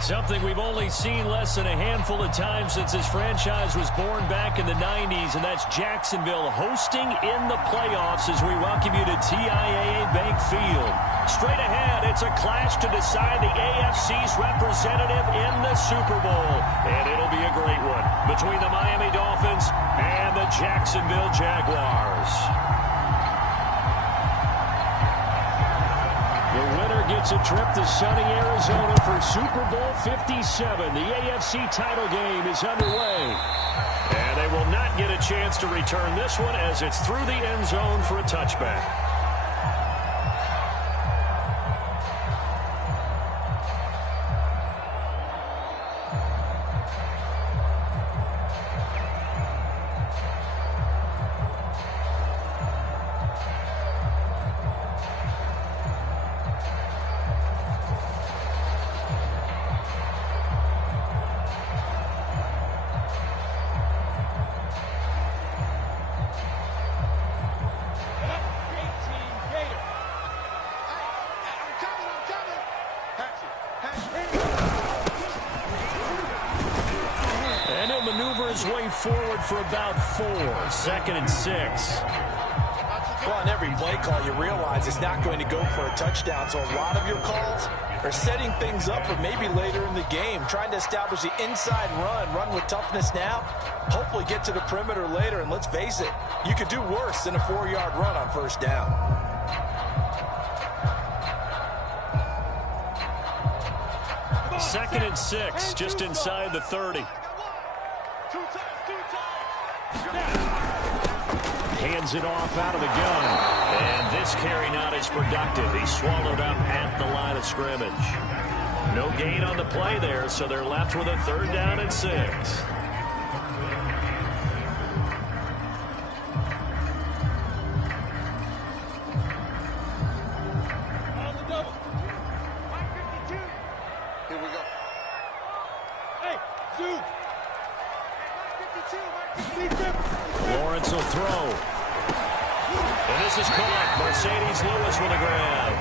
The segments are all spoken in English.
Something we've only seen less than a handful of times since this franchise was born back in the 90s, and that's Jacksonville hosting in the playoffs as we welcome you to TIAA Bank Field. Straight ahead, it's a clash to decide the AFC's representative in the Super Bowl, and it'll be a great one between the Miami Dolphins and the Jacksonville Jaguars. The winner gets a trip to sunny Arizona for Super Bowl 57. The AFC title game is underway. And they will not get a chance to return this one as it's through the end zone for a touchback. And he'll maneuver his way forward for about 4. 2nd and 6. Well, on every play call, you realize it's not going to go for a touchdown. So a lot of your calls are setting things up for maybe later in the game, trying to establish the inside run with toughness now, hopefully get to the perimeter later. And let's face it, you could do worse than a 4-yard run on first down. Second and 6, just inside the 30. Hands it off out of the gun. And this carry not as productive. He's swallowed up at the line of scrimmage. No gain on the play there, so they're left with a 3rd down and 6. Lawrence will throw. And this is caught. Mercedes Lewis with a grab.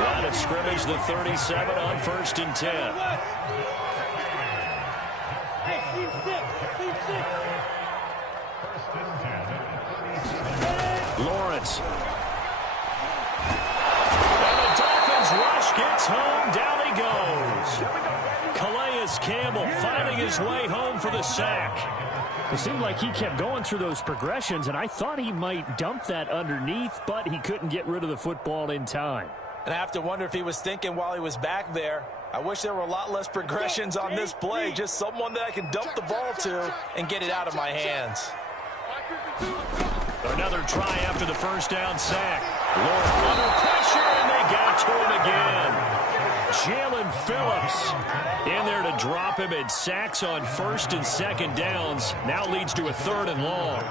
Line of scrimmage, the 37 on 1st and 10. Lawrence. And the Dolphins rush gets home. Down he goes. Calais Campbell finding his way home for the sack. It seemed like he kept going through those progressions, and I thought he might dump that underneath, but he couldn't get rid of the football in time. And I have to wonder if he was thinking while he was back there, I wish there were a lot less progressions on this play, just someone that I can dump the ball to and get it out of my hands. Another try after the first down sack. Lawrence under pressure, and they got to him again. Jalen Phillips in there to drop him, and sacks on 1st and 2nd downs. Now leads to a 3rd and long.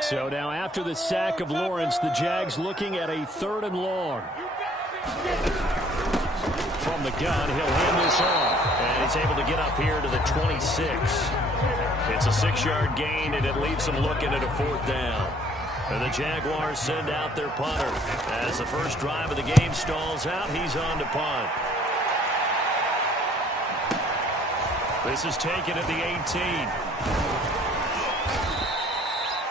So now after the sack of Lawrence, the Jags looking at a 3rd and long. From the gun, he'll hand this off. And he's able to get up here to the 26. It's a 6-yard gain, and it leaves them looking at a 4th down. And the Jaguars send out their punter. As the first drive of the game stalls out, he's on to punt. This is taken at the 18.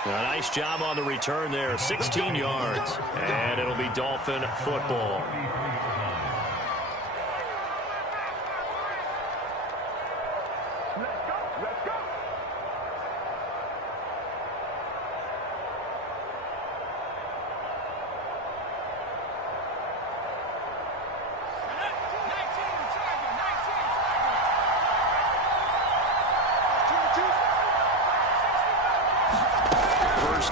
A nice job on the return there. 16 yards. And it'll be Dolphin football.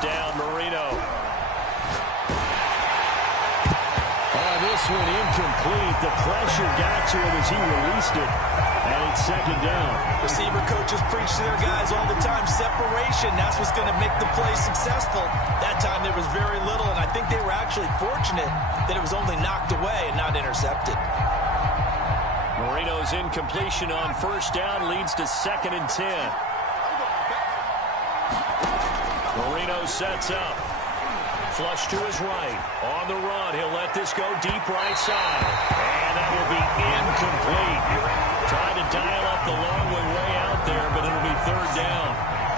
Down Marino. This one incomplete. The pressure got to him as he released it. And it's 2nd down. Receiver coaches preach to their guys all the time. Separation, that's what's going to make the play successful. That time there was very little, and I think they were actually fortunate that it was only knocked away and not intercepted. Marino's incompletion on 1st down leads to 2nd and 10. Marino sets up. Flush to his right. On the run. He'll let this go deep right side. And that will be incomplete. Trying to dial up the long way out there, but it'll be third down.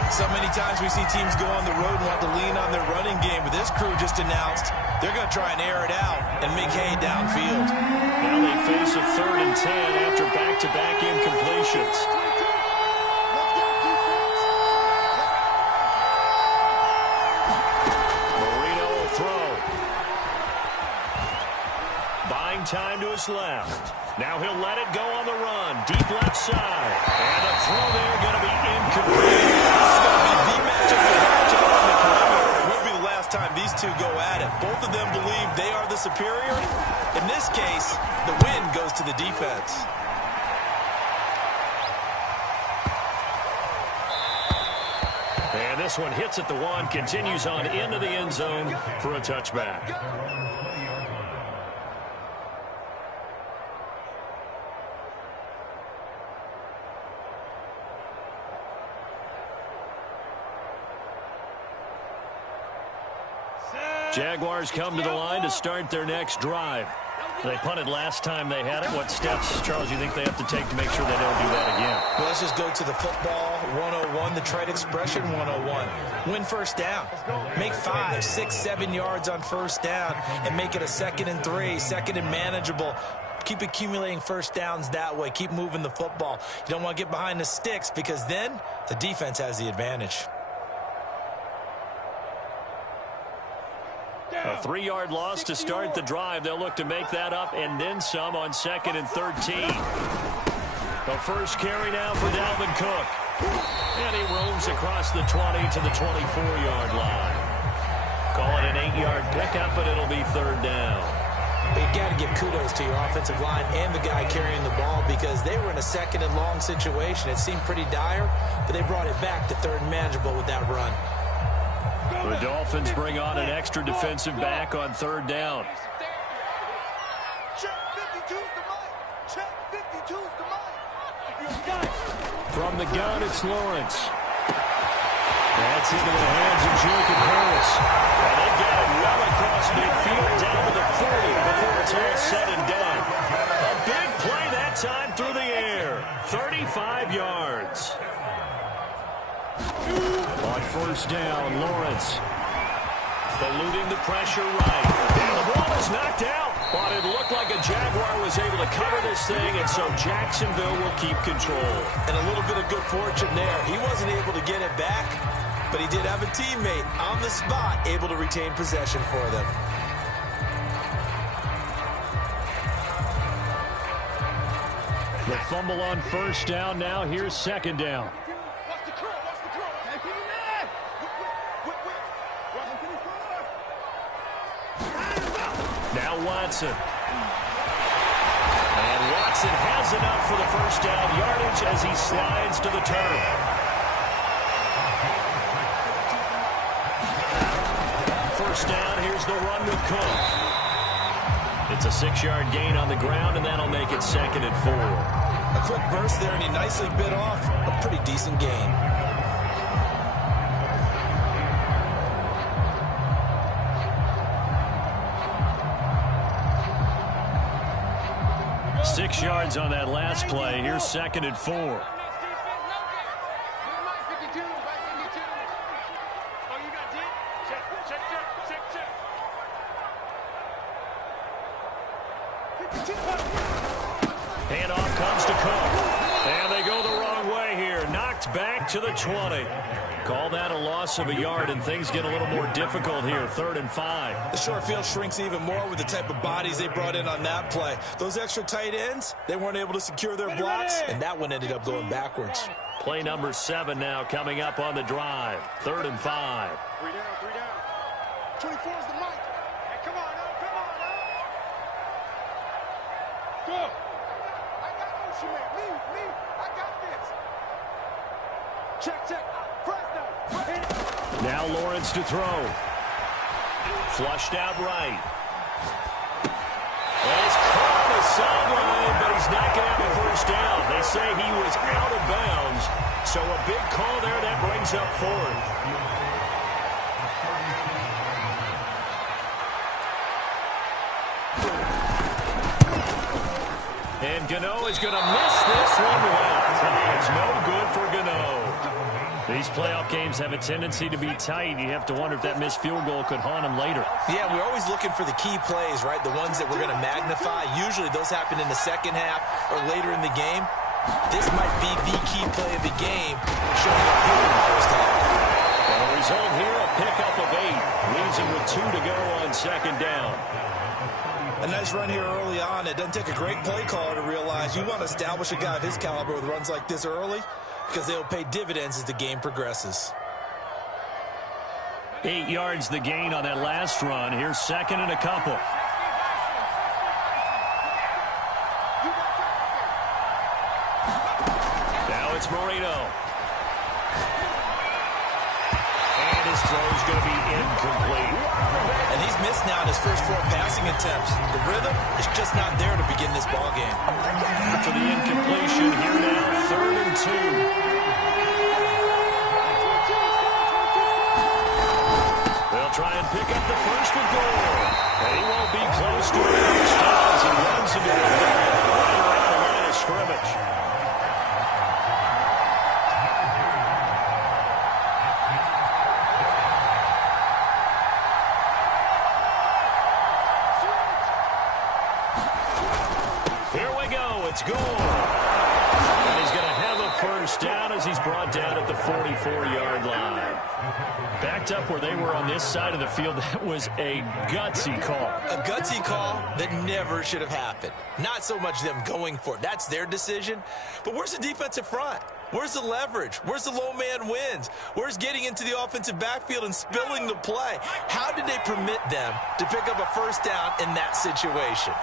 So many times we see teams go on the road and want to lean on their running game, but this crew just announced they're going to try and air it out and make hay downfield. Now they face a 3rd and 10 after back-to-back incompletions. Marino will throw. Buying time to his left. Now he'll let it go on the run. Deep left side. And the throw there going to be incomplete. This is going to be the matchup for matchup on the perimeter. It won't be the last time these two go at it. Both of them believe they are the superior. In this case, the win goes to the defense. And this one hits at the 1, continues on into the end zone for a touchback. Jaguars come to the line to start their next drive. They punted last time they had it. What steps, Charles, you think they have to take to make sure they don't do that again? Well, let's just go to the football 101, the trade expression 101. Win first down. Make 5, 6, 7 yards on first down and make it a 2nd and 3, 2nd and manageable. Keep accumulating first downs that way. Keep moving the football. You don't want to get behind the sticks because then the defense has the advantage. A 3-yard loss to start the drive. They'll look to make that up and then some on 2nd and 13. The first carry now for Dalvin Cook. And he roams across the 20 to the 24-yard line. Call it an 8-yard pickup, but it'll be 3rd down. You got to give kudos to your offensive line and the guy carrying the ball because they were in a 2nd and long situation. It seemed pretty dire, but they brought it back to 3rd and manageable with that run. The Dolphins bring on an extra defensive back on 3rd down. From the gun, it's Lawrence. That's into the hands of Jacob Harris. And they got it well across midfield down to the 40 before it's all said and done. A big play that time through the air. 35 yards. On first down, Lawrence eluding the pressure right. And the ball is knocked out. But it looked like a Jaguar was able to cover this thing, and so Jacksonville will keep control. And a little bit of good fortune there. He wasn't able to get it back, but he did have a teammate on the spot able to retain possession for them. The fumble on first down. Now here's 2nd down. Now Watson. And Watson has enough for the first down yardage as he slides to the turf. First down, here's the run with Cook. It's a 6-yard gain on the ground, and that'll make it 2nd and 4. A quick burst there, and he nicely bit off a pretty decent gain. Six yards on that last play. Here's 2nd and 4. Handoff comes to Cook. And they go the wrong way here. Knocked back to the 20. Call that a loss of a yard, and things get a little more difficult here. 3rd and 5. The short field shrinks even more with the type of bodies they brought in on that play. Those extra tight ends, they weren't able to secure their blocks, and that one ended up going backwards. Play number 7 now coming up on the drive. 3rd and 5. 3 down, 3 down. 24 is the mic. Hey, come on now, come on now. Go. I got motion, man. Me, I got this. Check. Now Lawrence to throw. Flushed out right. Well, he's caught on the sideline, but he's not going to have a first down. They say he was out of bounds, so a big call there that brings up 4th. And Gano is going to miss this one left. It's no good for Gano. These playoff games have a tendency to be tight. You have to wonder if that missed field goal could haunt him later. Yeah, we're always looking for the key plays, right? The ones that we're going to magnify. Usually those happen in the second half or later in the game. This might be the key play of the game, showing up here in the first half. And the result here, a pickup of 8. Leaves him with 2 to go on second down. A nice run here early on. It doesn't take a great play caller to realize you want to establish a guy of his caliber with runs like this early because they'll pay dividends as the game progresses. 8 yards the gain on that last run. Here's second and a couple. Now it's Marino. And his throw's going to be incomplete. And he's missed now in his first 4 passing attempts. The rhythm is just not there to begin this ball game. For the incompletion here now, 3rd and 2. They'll try and pick up the first and goal. And he won't be close to it each time as he runs into the right around the line of scrimmage. It's gone. And he's going to have a first down as he's brought down at the 44-yard line. Backed up where they were on this side of the field. That was a gutsy call. A gutsy call that never should have happened. Not so much them going for it. That's their decision. But where's the defensive front? Where's the leverage? Where's the low man wins? Where's getting into the offensive backfield and spilling the play? How did they permit them to pick up a first down in that situation?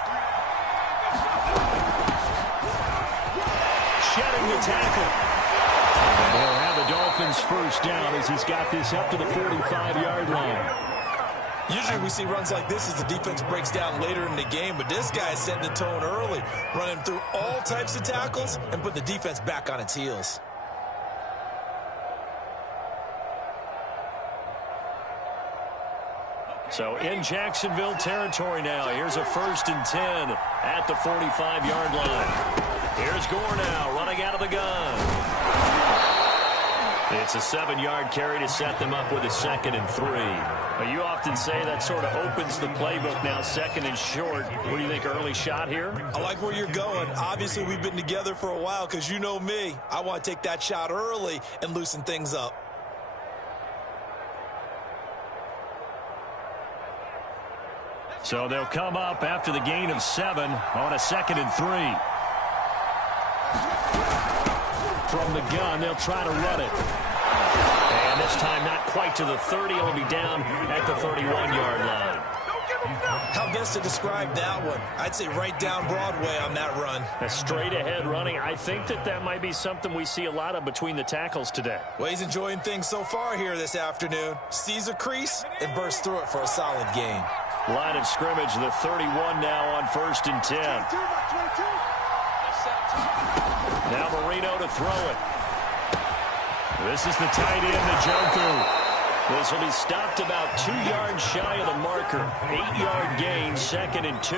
Shedding the tackle. And they'll have the Dolphins first down as he's got this up to the 45-yard line. Usually we see runs like this as the defense breaks down later in the game, but this guy is setting the tone early, running through all types of tackles and put the defense back on its heels. So in Jacksonville territory now, here's a 1st and 10 at the 45-yard line. Here's Gore now, running out of the gun. It's a 7-yard carry to set them up with a 2nd and 3. But you often say that sort of opens the playbook now, 2nd and short. What do you think, early shot here? I like where you're going. Obviously, we've been together for a while because you know me. I want to take that shot early and loosen things up. So they'll come up after the gain of 7 on a 2nd and 3. From the gun, they'll try to run it. And this time not quite to the 30. It'll be down at the 31-yard line. How best to describe that one? I'd say right down Broadway on that run. A straight-ahead running. I think that might be something we see a lot of between the tackles today. Well, he's enjoying things so far here this afternoon. Sees a crease and bursts through it for a solid gain. Line of scrimmage, the 31 now on 1st and 10. Now Marino to throw it. This is the tight end, Njoku. This will be stopped about 2 yards shy of the marker. 8-yard gain, 2nd and 2.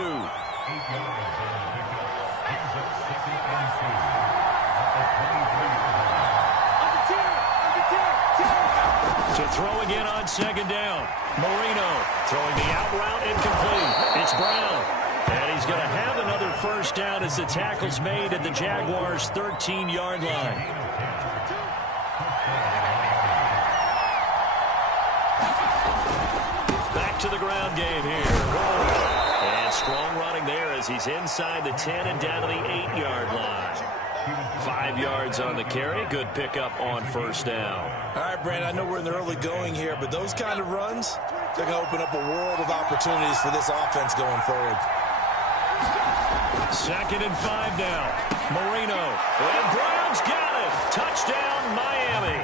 To throw again on 2nd down. Marino throwing the out route incomplete. It's Brown. And he's going to have another first down as the tackle's made at the Jaguars' 13-yard line. Back to the ground game here. And strong running there as he's inside the 10 and down to the 8-yard line. 5 yards on the carry. Good pickup on first down. All right, Brandon, I know we're in the early going here, but those kind of runs, they're going to open up a world of opportunities for this offense going forward. 2nd and 5 now. Marino. And Brown's got it. Touchdown, Miami.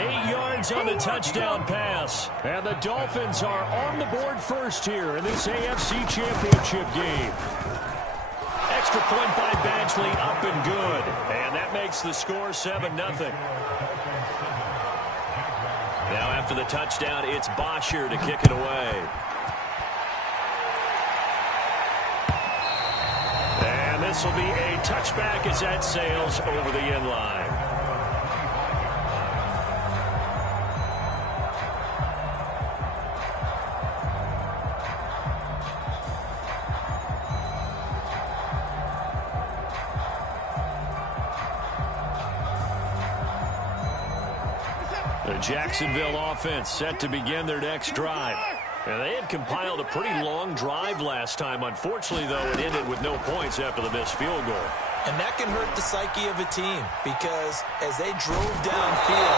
8 yards on the touchdown pass. And the Dolphins are on the board first here in this AFC Championship game. Extra point by Badgley, up and good. And that makes the score 7-0. Now after the touchdown, it's Bosher to kick it away. this will be a touchback as that sails over the end line. The Jacksonville offense set to begin their next drive. And they had compiled a pretty long drive last time. Unfortunately, though, it ended with no points after the missed field goal. And that can hurt the psyche of a team because as they drove downfield,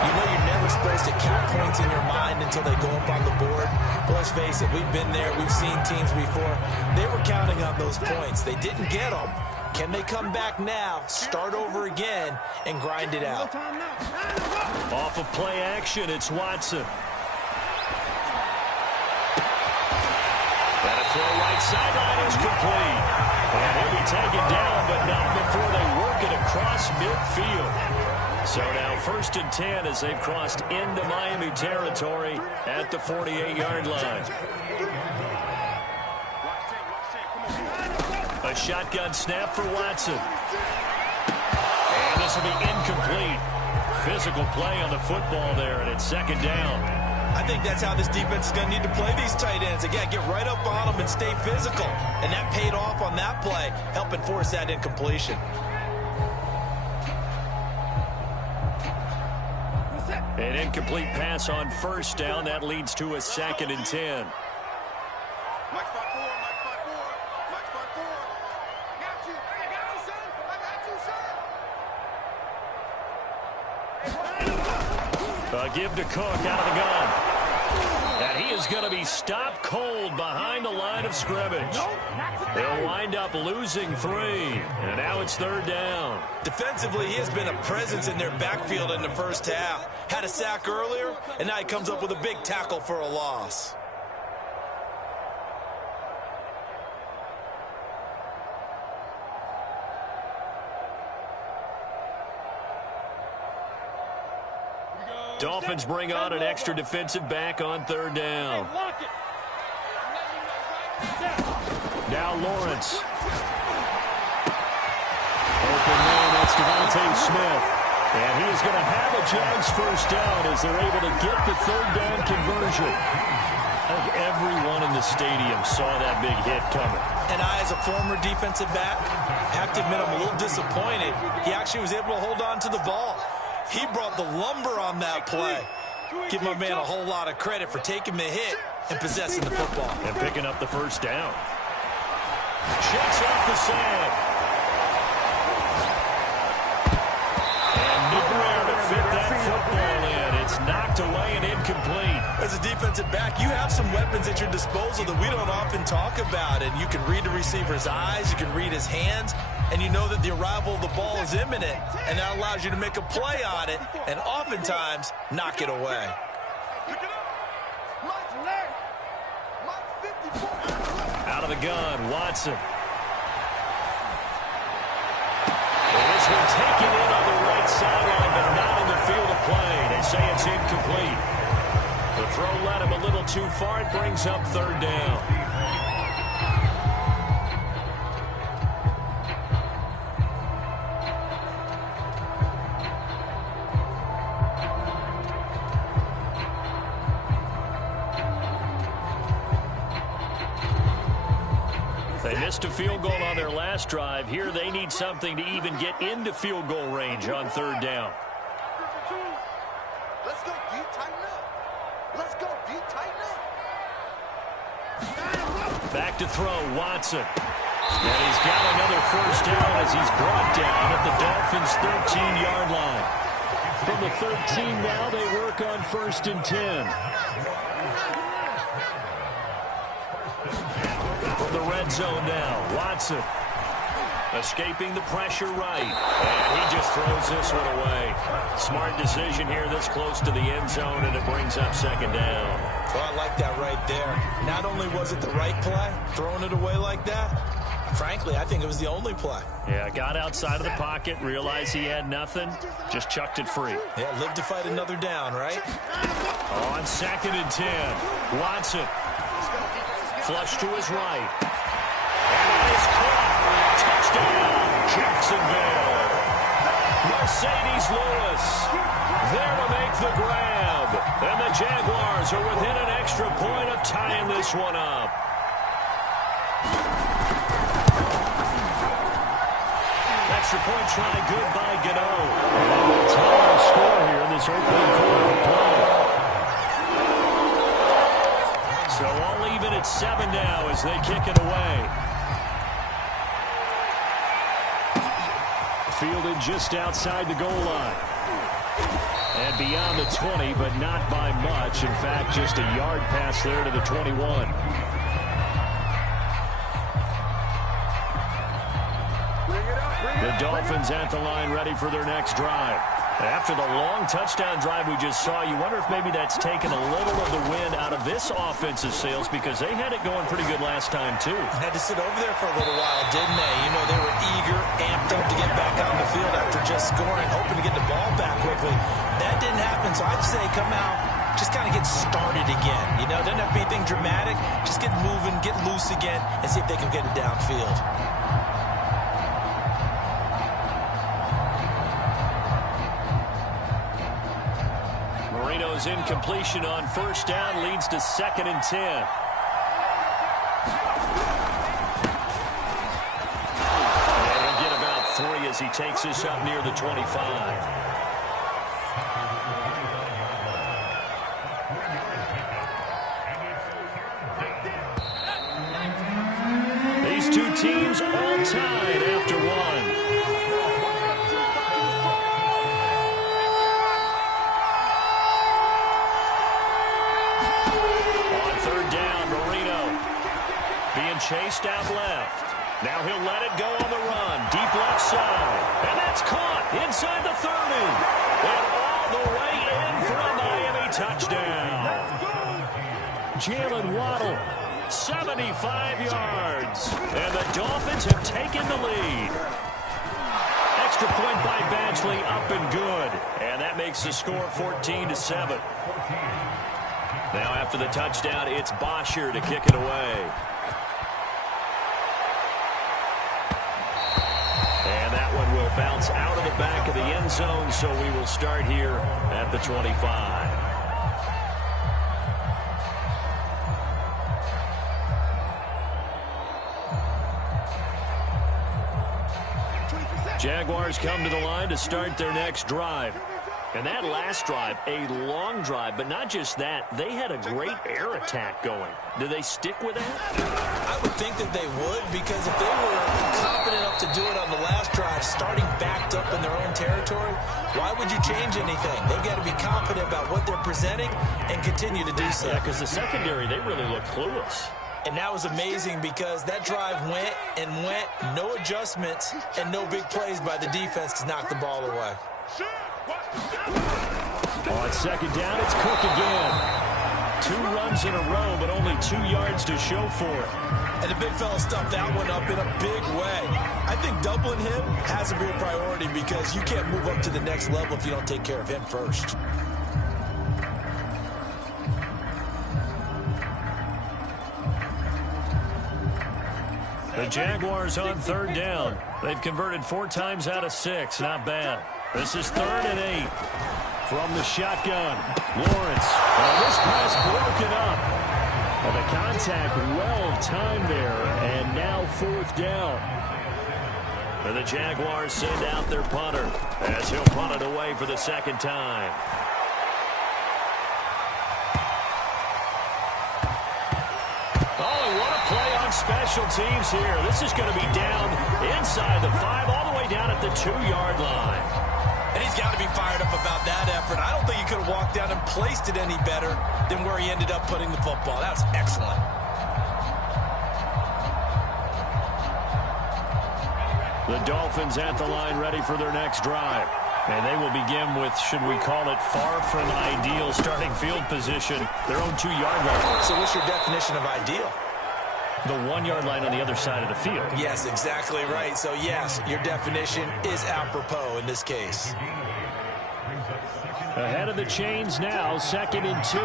you know you're never supposed to count points in your mind until they go up on the board. But let's face it, we've been there. We've seen teams before. They were counting on those points. They didn't get them. Can they come back now, start over again, and grind it out? Off of play action, it's Watson. And a throw right sideline is complete. And he'll be taken down, but not before they work it across midfield. So now 1st and 10 as they've crossed into Miami territory at the 48-yard line. A shotgun snap for Watson. And this will be incomplete. Physical play on the football there, and it's 2nd down. I think that's how this defense is going to need to play these tight ends. Again, get right up on them and stay physical. And that paid off on that play, helping force that incompletion. An incomplete pass on 1st down. That leads to a 2nd and 10. Give to Cook out of the gun. And he is going to be stopped cold behind the line of scrimmage. They'll wind up losing 3. And now it's 3rd down. Defensively, he has been a presence in their backfield in the first half. Had a sack earlier, and now he comes up with a big tackle for a loss. Dolphins bring on an extra defensive back on 3rd down. Now Lawrence. Open man, that's Devontae Smith. And he is going to have a Jags 1st down as they're able to get the 3rd down conversion. I think everyone in the stadium saw that big hit coming. And I, as a former defensive back, have to admit I'm a little disappointed. He actually was able to hold on to the ball. He brought the lumber on that play. Give my man a whole lot of credit for taking the hit and possessing the football. And picking up the 1st down. Checks off the sand. And nowhere to fit that football in. It's knocked away and incomplete. As a defensive back, you have some weapons at your disposal that we don't often talk about. And you can read the receiver's eyes, you can read his hands, and you know that the arrival of the ball is imminent, and that allows you to make a play on it and oftentimes knock it away. Out of the gun, Watson. And this one taken in on the right sideline, but not in the field of play. They say it's incomplete. The throw led him a little too far. It brings up 3rd down. They missed a field goal on their last drive. Here they need something to even get into field goal range on 3rd down. Let's go deep, tighten up. Let's go deep, tighten up. Back to throw, Watson. And he's got another 1st down as he's brought down at the Dolphins' 13-yard line. From the 13 now, they work on 1st and 10. From the red zone now, Watson. Escaping the pressure right. And he just throws this one away. Smart decision here this close to the end zone, and it brings up 2nd down. Well, I like that right there. Not only was it the right play, throwing it away like that, frankly, I think it was the only play. Yeah, got outside of the pocket, realized he had nothing, just chucked it free. Yeah, live to fight another down, right? On 2nd and 10, Watson. Flush to his right. And that is caught. Touchdown, Jacksonville. Mercedes Lewis there to make the grab. And the Jaguars are within an extra point of tying this one up. Extra point try good by Gano. Tie score here in this opening quarter of play. So all even at 7 now as they kick it away. Fielded just outside the goal line. And beyond the 20, but not by much. In fact, just a yard pass there to the 21. The Dolphins at the line ready for their next drive. After the long touchdown drive we just saw, you wonder if maybe that's taken a little of the wind out of this offensive sails because they had it going pretty good last time, too. Had to sit over there for a little while, didn't they? You know, they were eager, amped up to get back on the field after just scoring, hoping to get the ball back quickly. That didn't happen, so I'd say come out, just kind of get started again. You know, doesn't have to be anything dramatic. Just get moving, get loose again, and see if they can get it downfield. Marino's incompletion on first down leads to 2nd and 10. And he'll get about 3 as he takes this up near the 25. These two teams all tied after one. On 3rd down, Marino being chased out left. Now he'll let it go on the run. Deep left side. And that's caught inside the 30. And all the way in for a Miami touchdown. Jalen Waddle, 75 yards. And the Dolphins have taken the lead. Extra point by Badgley, up and good. And that makes the score 14-7. Now after the touchdown, it's Bosher to kick it away. And that one will bounce out of the back of the end zone, so we will start here at the 25. Jaguars come to the line to start their next drive. And that last drive, a long drive, but not just that. They had a great air attack going. Do they stick with that? I would think that they would, because if they were confident enough to do it on the last drive, starting backed up in their own territory, why would you change anything? They've got to be confident about what they're presenting and continue to do so. Yeah, because the secondary, they really look clueless. And that was amazing because that drive went and went, no adjustments, and no big plays by the defense to knock the ball away. On 2nd down, it's Cook again. 2 runs in a row, but only 2 yards to show for it. And the big fella stuffed that one up in a big way. I think doubling him has to be a priority because you can't move up to the next level if you don't take care of him first. The Jaguars on 3rd down. They've converted 4 times out of 6. Not bad. This is 3rd and 8. From the shotgun, Lawrence. And this pass broken up. And the contact well timed there. And now 4th down. And the Jaguars send out their punter as he'll punt it away for the 2nd time. Special teams here. This is going to be down inside the 5, all the way down at the 2-yard line. And he's got to be fired up about that effort. I don't think he could have walked down and placed it any better than where he ended up putting the football. That was excellent. The Dolphins at the line ready for their next drive. And they will begin with, should we call it, far from ideal starting field position, their own 2-yard line. So what's your definition of ideal? The 1-yard line on the other side of the field. Yes, exactly right. So, yes, your definition is apropos in this case. Ahead of the chains now, 2nd and 2.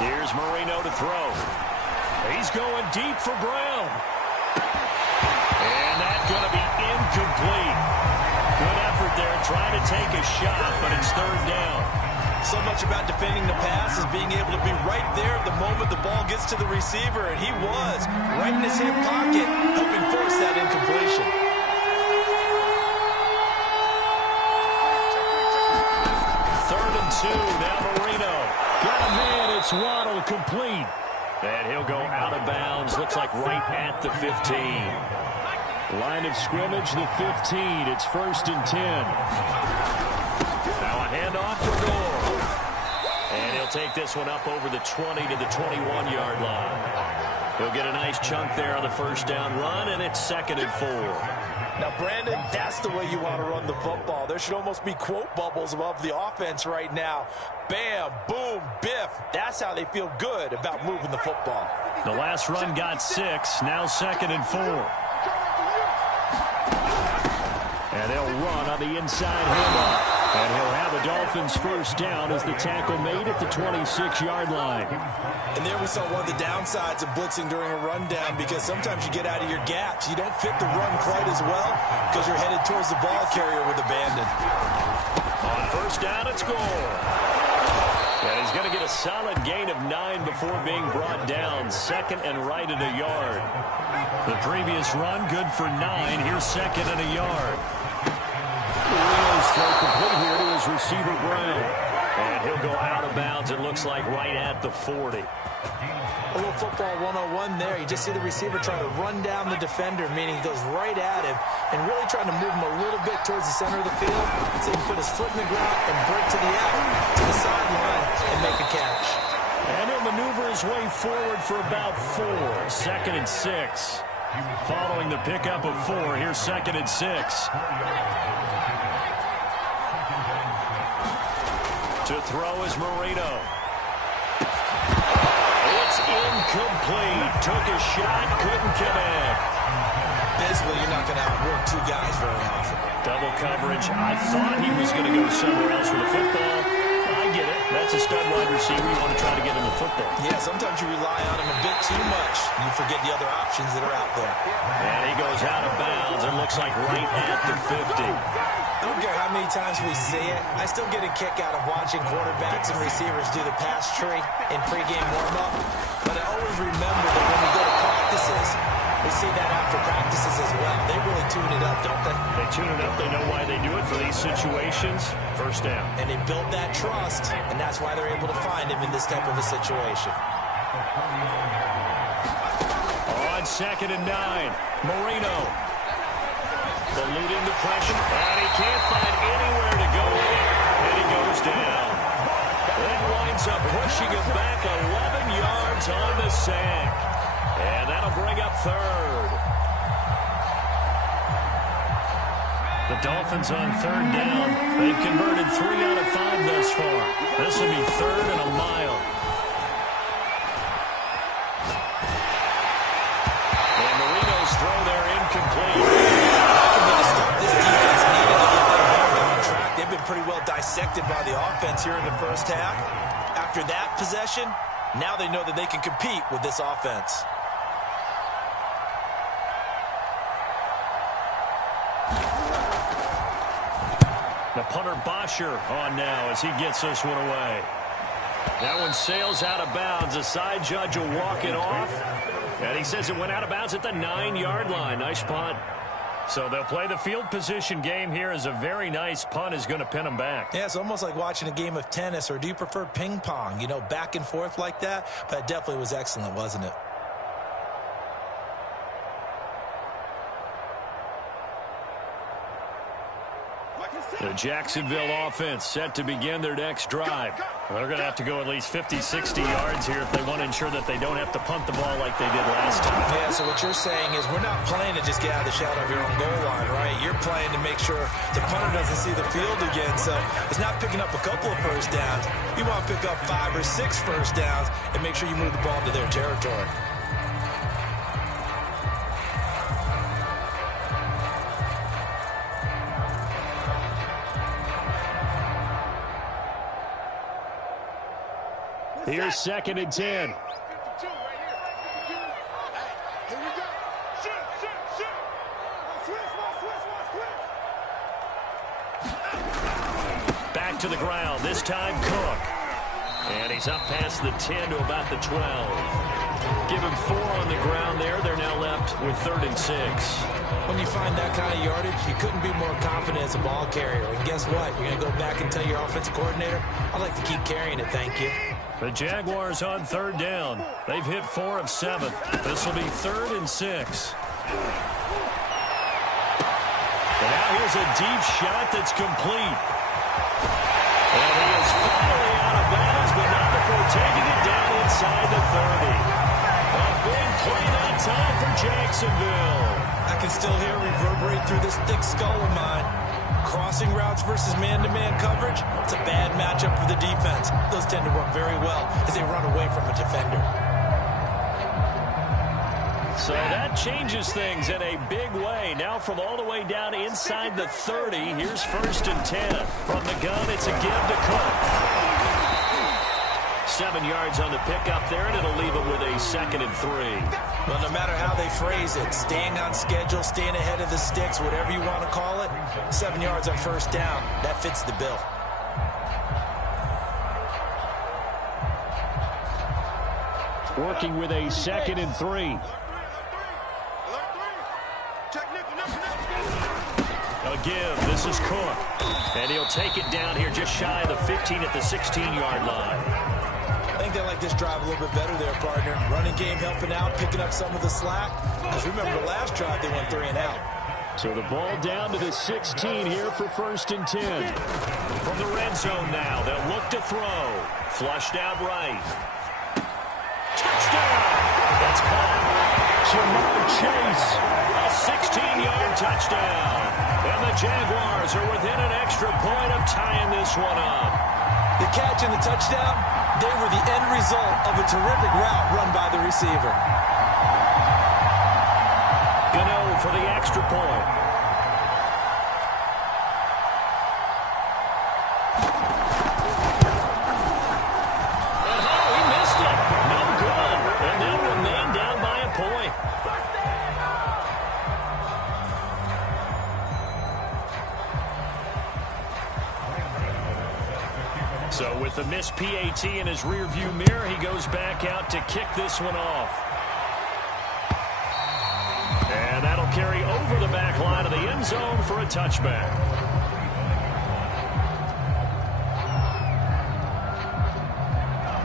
Here's Marino to throw. He's going deep for Brown. And that's going to be incomplete. Good effort there trying to take a shot, but it's third down. So much about defending the pass is being able to be right there the moment the ball gets to the receiver, and he was right in his hip pocket, helping force that incompletion. Third and 2, now Marino. Got a man, it's Waddle, complete. And he'll go out of bounds, looks like right at the 15. Line of scrimmage, the 15. It's first and 10. Now a handoff for Gore. And he'll take this one up over the 20 to the 21-yard line. He'll get a nice chunk there on the first down run, and it's second and 4. Now, Brandon, that's the way you want to run the football. There should almost be quote bubbles above the offense right now. Bam, boom, biff. That's how they feel good about moving the football. The last run got 6, now second and 4. And they'll run on the inside handoff. And he'll have the Dolphins first down as the tackle made at the 26-yard line. And there we saw one of the downsides of blitzing during a rundown, because sometimes you get out of your gaps. You don't fit the run quite as well because you're headed towards the ball carrier with abandon. On first down, it's Gore. And he's going to get a solid gain of 9 before being brought down. Second and right at a yard. The previous run, good for 9. Here's second and a yard. Marino's throw complete here to his receiver, Brown. And he'll go out of bounds, it looks like, right at the 40. A little football 101 there. You just see the receiver trying to run down the defender, meaning he goes right at him and really trying to move him a little bit towards the center of the field so he can put his foot in the ground and break to the out, to the sideline, and make a catch. And he'll maneuver his way forward for about 4. Second and 6. Following the pickup of 4, here's second and 6. To throw is Marino. It's incomplete. Took a shot, couldn't connect. Basically, you're not going to outwork 2 guys very often. Double coverage. I thought he was going to go somewhere else with the football. I get it. That's a stud wide receiver. You want to try to get him the football. Yeah, sometimes you rely on him a bit too much. You forget the other options that are out there. And he goes out of bounds. It looks like right at the 50. I don't care how many times we see it. I still get a kick out of watching quarterbacks and receivers do the pass tree in pregame warm-up. But I always remember that when we go to practices, we see that after practices as well. They really tune it up, don't they? They tune it up. They know why they do it for these situations. First down. And they build that trust, and that's why they're able to find him in this type of a situation. On second and 9, Marino. Eluding the pressure, and he can't find anywhere to go, and he goes down. That winds up pushing him back 11 yards on the sack. And that'll bring up third. The Dolphins on third down. They've converted 3 out of 5 thus far. This will be third and a mile. And Marino's throw there incomplete. They've been pretty well dissected by the offense here in the first half. After that possession, now they know that they can compete with this offense. The punter Bosher on now as he gets this one away. That one sails out of bounds. The side judge will walk it off. And he says it went out of bounds at the 9-yard line. Nice punt. So they'll play the field position game here as a very nice punt is going to pin them back. Yeah, it's almost like watching a game of tennis, or do you prefer ping pong? You know, back and forth like that? But it definitely was excellent, wasn't it? The Jacksonville offense set to begin their next drive. They're going to have to go at least 50, 60 yards here if they want to ensure that they don't have to punt the ball like they did last time. Yeah, so what you're saying is we're not playing to just get out of the shadow of your own goal line, right? You're playing to make sure the punter doesn't see the field again. So it's not picking up a couple of first downs. You want to pick up 5 or 6 first downs and make sure you move the ball into their territory. Here's 2nd and 10. Back to the ground, this time Cook. And he's up past the 10 to about the 12. Give him 4 on the ground there. They're now left with 3rd and 6. When you find that kind of yardage, you couldn't be more confident as a ball carrier. And guess what? You're going to go back and tell your offensive coordinator, I'd like to keep carrying it, thank you. The Jaguars on 3rd down. They've hit 4 of 7. This will be 3rd and 6. And now here's a deep shot that's complete. And he is finally out of bounds, but not before taking it down inside the 30. A big play that time for Jacksonville. I can still hear it reverberate through this thick skull of mine. Crossing routes versus man-to-man coverage, it's a bad matchup for the defense. Those tend to work very well as they run away from a defender. So that changes things in a big way. Now from all the way down inside the 30, here's 1st and 10. From the gun, it's a give to Cook. 7 yards on the pickup there, and it'll leave it with a 2nd and 3. Well, no matter how they phrase it, staying on schedule, staying ahead of the sticks, whatever you want to call it, 7 yards on 1st down, that fits the bill. Working with a 2nd and 3. A give. This is Cook. And he'll take it down here just shy of the 15 at the 16-yard line. I think they like this drive a little bit better there, partner. Running game helping out, picking up some of the slack. Because remember the last drive, they went 3 and out. So the ball down to the 16 here for 1st and 10. From the red zone now, they'll look to throw. Flushed out right. Touchdown! That's caught. Jamar Chase. A 16-yard touchdown. And the Jaguars are within an extra point of tying this one up. The catch and the touchdown, they were the end result of a terrific route run by the receiver. Gano for the extra point. And he missed it. No good. And they'll remain down by a point. So with the missed PAT in his rearview mirror, he goes back out to kick this one off. And that'll carry over the back line of the end zone for a touchback.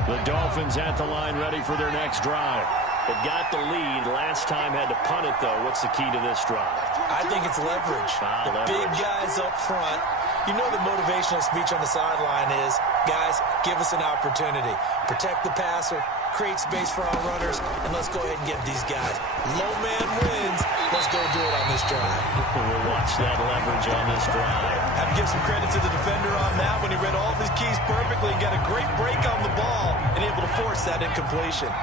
The Dolphins at the line ready for their next drive. They've got the lead. Last time had to punt it, though. What's the key to this drive? I think it's leverage. Big guys up front. You know the motivational speech on the sideline is, guys, give us an opportunity. Protect the passer, create space for our runners, and let's go ahead and get these guys. Low man wins. Let's go do it on this drive. We'll watch that leverage on this drive. Have to give some credit to the defender on that when he read all of his keys perfectly and got a great break on the ball and able to force that incompletion.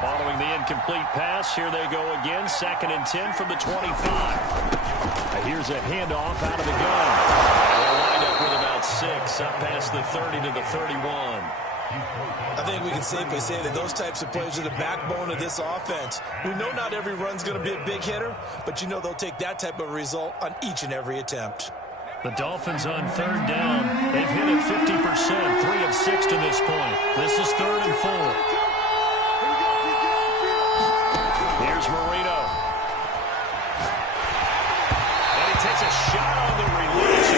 Following the incomplete pass, here they go again. 2nd and 10 from the 25. Here's a handoff out of the gun. They'll wind up with about 6, up past the 30 to the 31. I think we can safely say that those types of plays are the backbone of this offense. We know not every run's going to be a big hitter, but you know they'll take that type of result on each and every attempt. The Dolphins on 3rd down. They've hit it 50%, 3 of 6 to this point. This is 3rd and 4. Here's Marino. And he takes a shot on the release.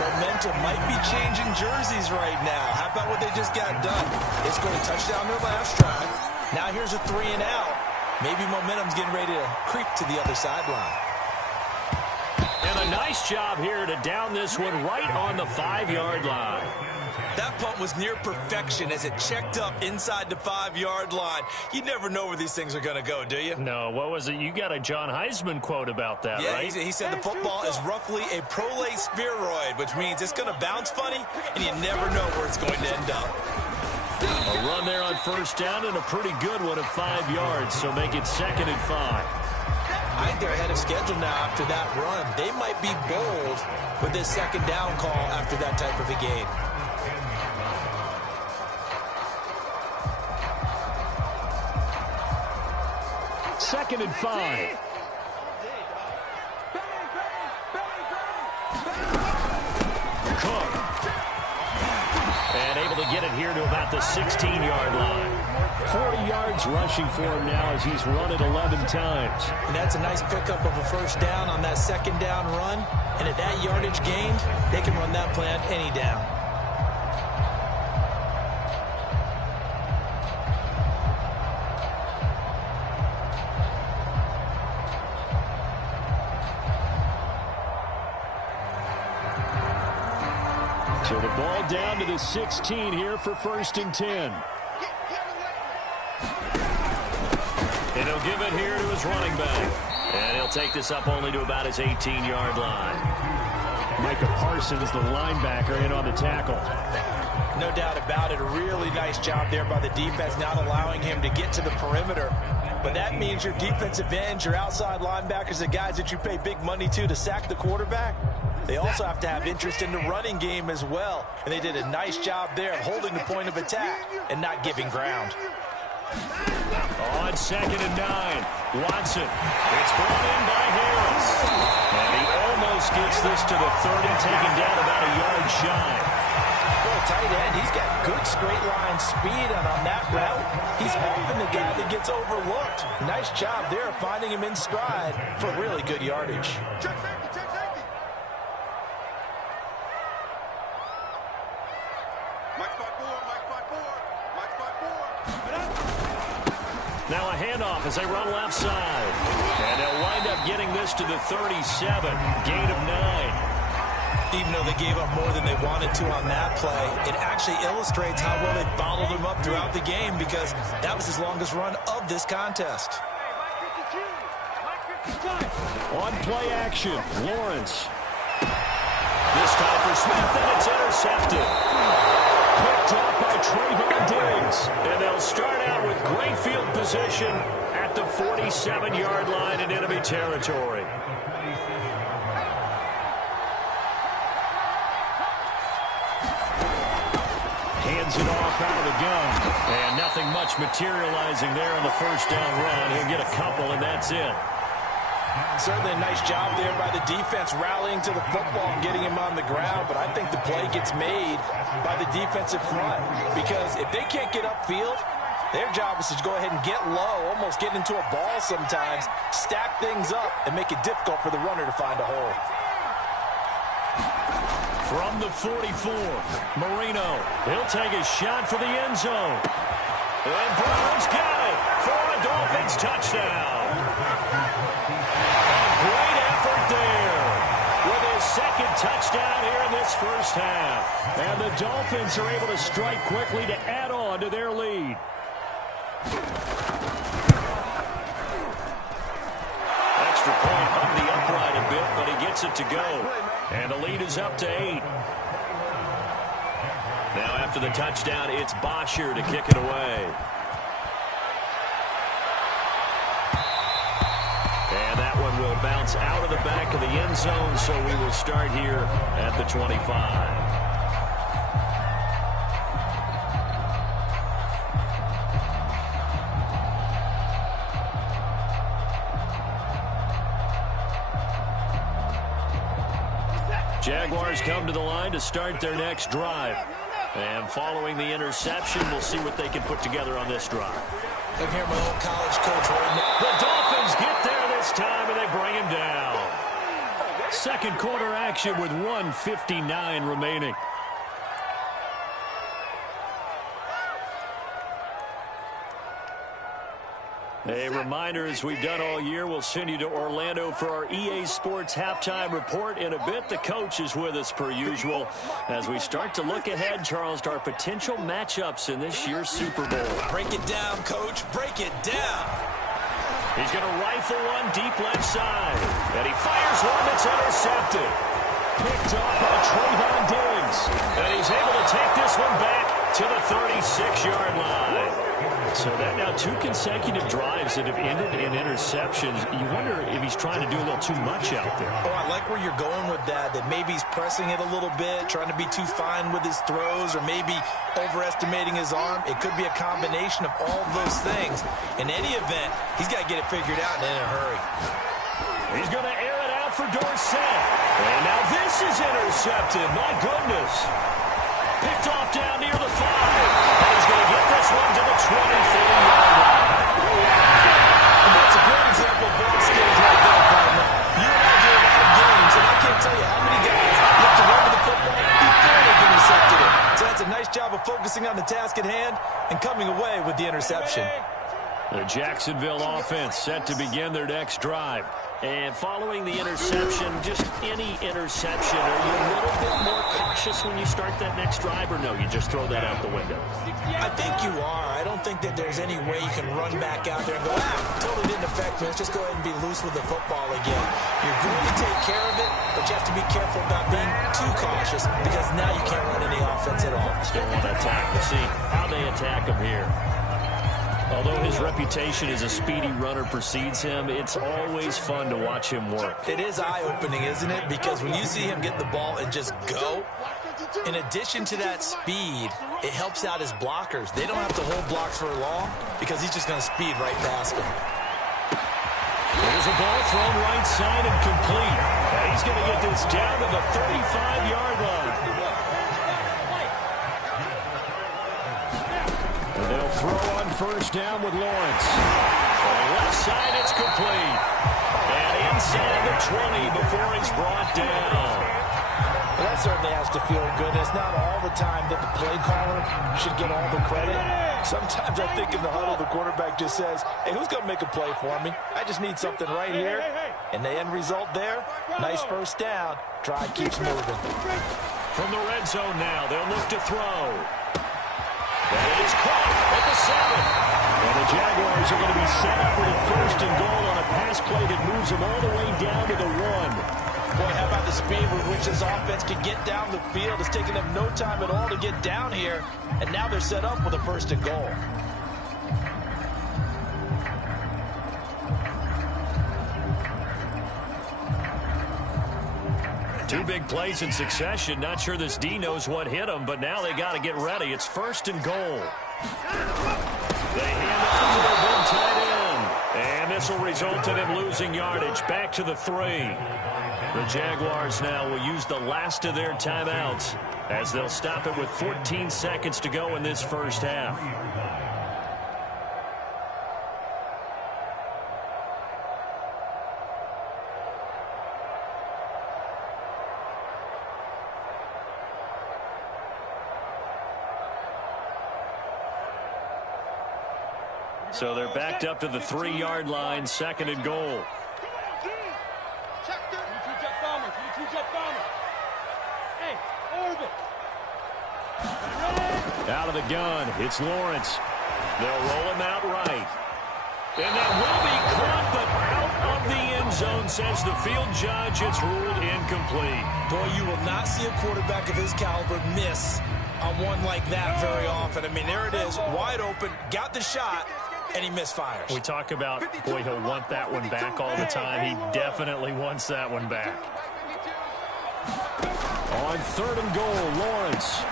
Momentum might be changing jerseys right now. How about what they just got done? They scored a touchdown their last drive. Now here's a 3 and out. Maybe momentum's getting ready to creep to the other sideline. And a nice job here to down this one right on the 5-yard line. That punt was near perfection as it checked up inside the 5-yard line. You never know where these things are going to go, do you? No, what was it? You got a John Heisman quote about that, right? Yeah, he said the football is roughly a prolate spheroid, which means it's going to bounce funny, and you never know where it's going to end up. A run there on 1st down and a pretty good one of 5 yards, so make it 2nd and 5. I think they're ahead of schedule now after that run. They might be bold with this 2nd down call after that type of a game. 2nd and 5. Cook. And able to get it here to about the 16-yard line. 40 yards rushing for him now as he's run it 11 times. And that's a nice pickup of a first down on that 2nd down run. And at that yardage gained, they can run that play on any down. So the ball down to the 16 here for 1st and 10. And he'll give it here to his running back. And he'll take this up only to about his 18-yard line. Micah Parsons, the linebacker, in on the tackle. No doubt about it. A really nice job there by the defense, not allowing him to get to the perimeter. But that means your defensive ends, your outside linebackers, the guys that you pay big money to sack the quarterback, they also have to have interest in the running game as well. And they did a nice job there of holding the point of attack and not giving ground. On 2nd and 9, Watson. It's brought in by Harris. And he almost gets this to the 30, taken down about a yard shy. For a tight end, he's got good straight line speed, and on that route, he's often the guy that gets overlooked. Nice job there finding him in stride for really good yardage. Check safety, check safety. Mike spot 4, Mike spot 4, Mike spot 4. Now a handoff as they run left side. And they'll wind up getting this to the 37. Gain of 9. Even though they gave up more than they wanted to on that play, it actually illustrates how well they followed him up throughout the game, because that was his longest run of this contest. On play action, Lawrence. This time for Smith, and it's intercepted. Picked off by Trayvon Diggs. And they'll start out with great field position at the 47-yard line in enemy territory. Hands it off out of the gun. And nothing much materializing there on the first down run. He'll get a couple, and that's it. Certainly a nice job there by the defense rallying to the football and getting him on the ground, but I think the play gets made by the defensive front, because if they can't get upfield, their job is to go ahead and get low, almost get into a ball sometimes, stack things up, and make it difficult for the runner to find a hole. From the 44, Marino. He'll take a shot for the end zone. And Brown's got it for a Dolphins touchdown. A great effort there with his 2nd touchdown here in this first half. And the Dolphins are able to strike quickly to add on to their lead. Extra point hung the upright a bit, but he gets it to go. And the lead is up to 8. Now after the touchdown, it's Bosher to kick it away. And that one will bounce out of the back of the end zone, so we will start here at the 25. Jaguars come to the line to start their next drive. And following the interception, we'll see what they can put together on this drive. I hear my old college coach right now. The Dolphins get there this time, and they bring him down. 2nd quarter action with 1:59 remaining. A reminder, as we've done all year, we'll send you to Orlando for our EA Sports halftime report in a bit. The coach is with us per usual as we start to look ahead, Charles, to our potential matchups in this year's Super Bowl. Break it down, Coach. Break it down. He's going to rifle one deep left side. And he fires one that's intercepted. Picked off by Trayvon Diggs. And he's able to take this one back to the 36-yard line. So that now 2 consecutive drives that have ended in interceptions. You wonder if he's trying to do a little too much out there. Oh, I like where you're going with that maybe he's pressing it a little bit, trying to be too fine with his throws, or maybe overestimating his arm. It could be a combination of all of those things. In any event, he's got to get it figured out and in a hurry. He's going to air it out for Dorsett. And now this is intercepted. My goodness. Picked off down near the 5. And he's going to get this one to the 24-yard line. And that's a great example of ball skills right there, partner. You and I do a lot of games, and I can't tell you how many guys look to run with the football before they've intercepted it. So that's a nice job of focusing on the task at hand and coming away with the interception. The Jacksonville offense set to begin their next drive. And following the interception, just any interception, are you a little bit more cautious when you start that next drive, or no, you just throw that out the window? I think you are. I don't think that there's any way you can run back out there and go, totally didn't affect me. Let's just go ahead and be loose with the football again. You're going to take care of it, but you have to be careful about being too cautious, because now you can't run any offense at all. Still want to attack. Let's see how they attack him here. Although his reputation as a speedy runner precedes him, it's always fun to watch him work. It is eye-opening, isn't it? Because when you see him get the ball and just go, in addition to that speed, it helps out his blockers. They don't have to hold blocks for long because he's just going to speed right past them. There's a ball thrown right side and complete. And he's going to get this down to the 35-yard line. And they'll throw on first down with Lawrence. On the left side, it's complete. And inside the 20 before he's brought down. Well, that certainly has to feel good. It's not all the time that the play caller should get all the credit. Sometimes I think in the huddle, the quarterback just says, hey, who's going to make a play for me? I just need something right here. And the end result there, nice first down. Drive keeps moving. From the red zone now, they'll look to throw. That is caught at the 7. And the Jaguars are going to be set up with a first and goal on a pass play that moves them all the way down to the 1. Boy, how about the speed with which this offense can get down the field? It's taken them no time at all to get down here, and now they're set up with a first and goal. Two big plays in succession. Not sure this D knows what hit him, but now they got to get ready. It's first and goal. They hand off to their big tight end. And this will result in him losing yardage. Back to the 3. The Jaguars now will use the last of their timeouts as they'll stop it with 14 seconds to go in this first half. So they're backed up to the 3-yard line, second and goal. Out of the gun, it's Lawrence. They'll roll him out right. And that will be caught, but out of the end zone, says the field judge. It's ruled incomplete. Boy, you will not see a quarterback of his caliber miss on one like that very often. I mean, there it is, wide open, got the shot, and he misfires. We talk about, boy, he'll want that one back all the time. He definitely wants that one back. On third and goal, Lawrence.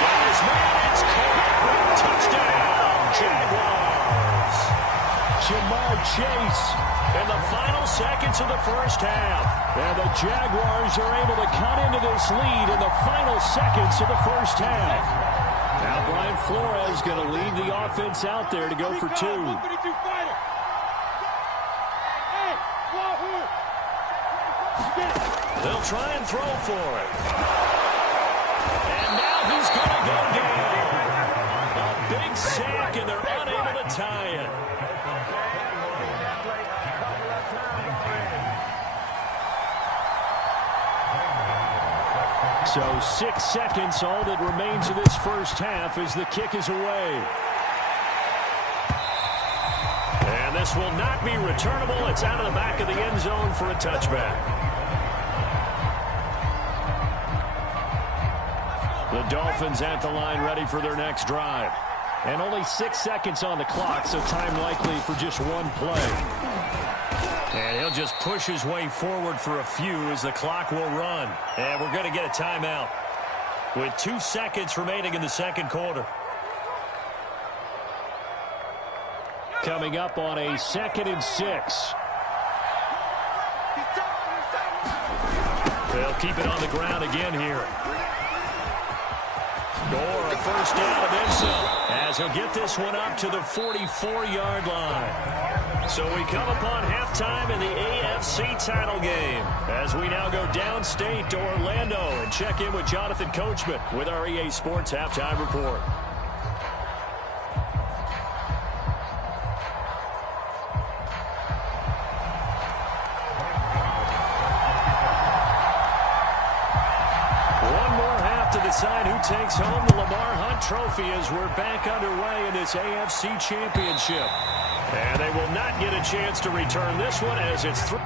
Got his man, it's caught. Touchdown, Jaguars. Jamar Chase in the final seconds of the first half. And the Jaguars are able to cut into this lead in the final seconds of the first half. Now Brian Flores going to lead the offense out there to go for 2. They'll try and throw for it. And now he's going to go down. A big sack, and they're unable to tie it. So 6 seconds, all that remains of this first half as the kick is away. And this will not be returnable. It's out of the back of the end zone for a touchback. The Dolphins at the line ready for their next drive. And only 6 seconds on the clock, so time likely for just one play. And he'll just push his way forward for a few as the clock will run. And we're going to get a timeout with 2 seconds remaining in the second quarter. Coming up on a 2nd and 6. They'll keep it on the ground again here. Gore, a first down and then some, as he'll get this one up to the 44-yard line. So we come upon halftime in the AFC title game as we now go downstate to Orlando and check in with Jonathan Coachman with our EA Sports Halftime Report. Decide who takes home the Lamar Hunt Trophy as we're back underway in this AFC Championship. And they will not get a chance to return this one as it's through.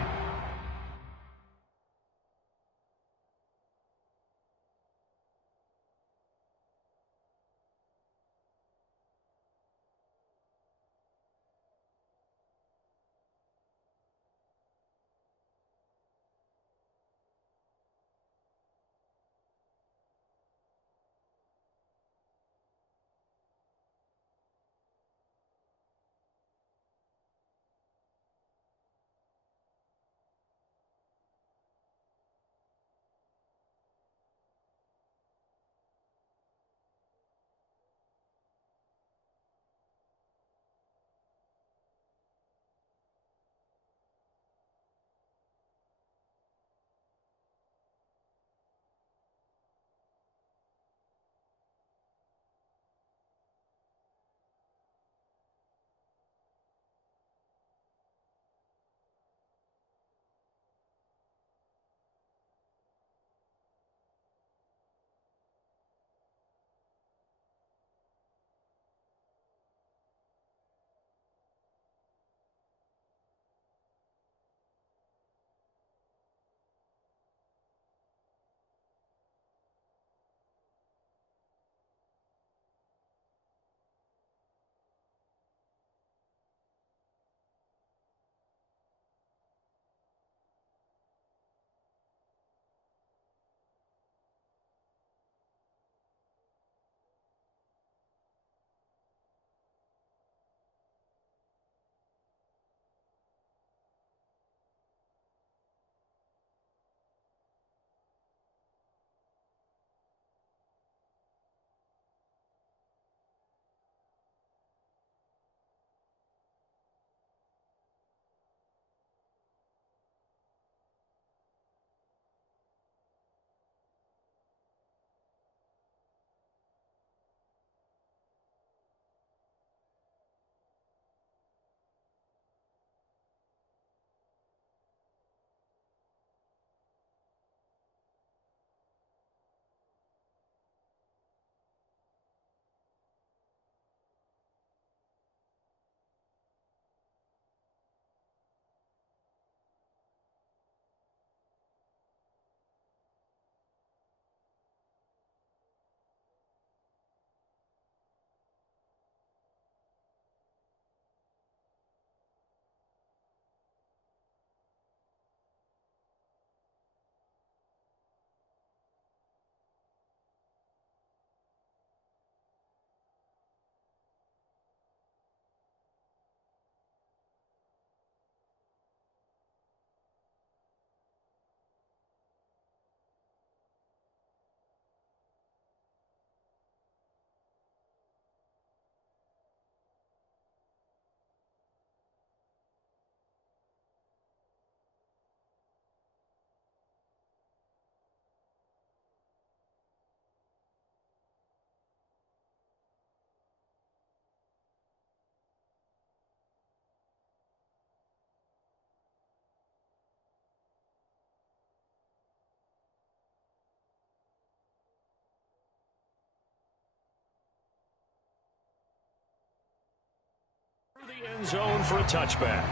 The end zone for a touchback.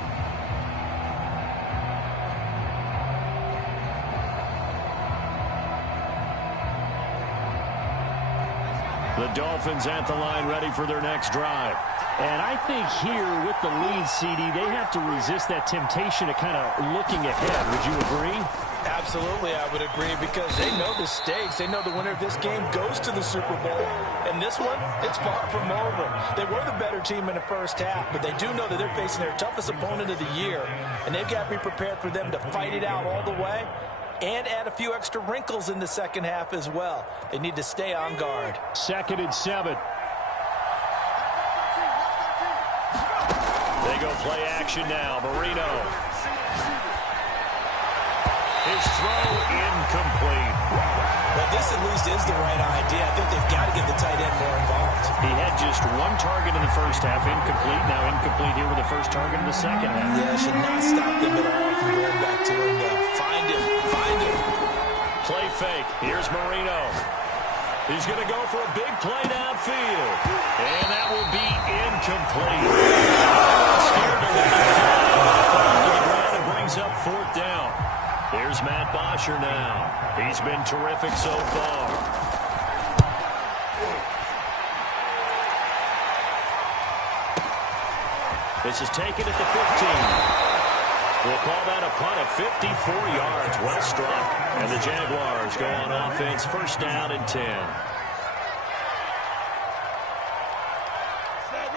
The Dolphins at the line, ready for their next drive. And I think here with the lead, CD, they have to resist that temptation of kind of looking ahead. Would you agree? Absolutely, I would agree, because they know the stakes. They know the winner of this game goes to the Super Bowl. And this one, it's far from over. They were the better team in the first half, but they do know that they're facing their toughest opponent of the year. And they've got to be prepared for them to fight it out all the way and add a few extra wrinkles in the second half as well. They need to stay on guard. 2nd and 7. They go play action now. Marino. His throw incomplete. Well, this at least is the right idea. I think they've got to get the tight end more involved. He had just one target in the first half, incomplete. Now incomplete here with the first target in the second half. Yeah, should not stop them at all from going back to him, though. Find him. Find him. Play fake. Here's Marino. He's going to go for a big play downfield. And that will be incomplete. Scared to let it fly. Falls to the ground and brings up 4th down. Here's Matt Bosher now. He's been terrific so far. This is taken at the 15. We'll call that a punt of 54 yards. Well struck. And the Jaguars go on offense, 1st down and 10.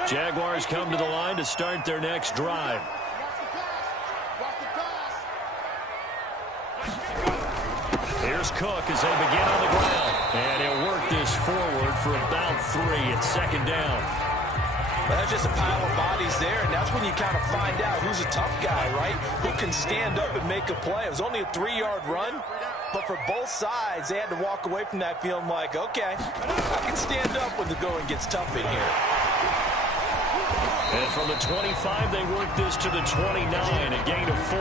Jaguars come to the line to start their next drive. Here's Cook as they begin on the ground. And he'll work this forward for about 3 at 2nd down. Well, that's just a pile of bodies there, and that's when you kind of find out who's a tough guy, right? Who can stand up and make a play. It was only a 3-yard run, but for both sides, they had to walk away from that feeling like, okay, I can stand up when the going gets tough in here. And from the 25, they work this to the 29, a gain of 4.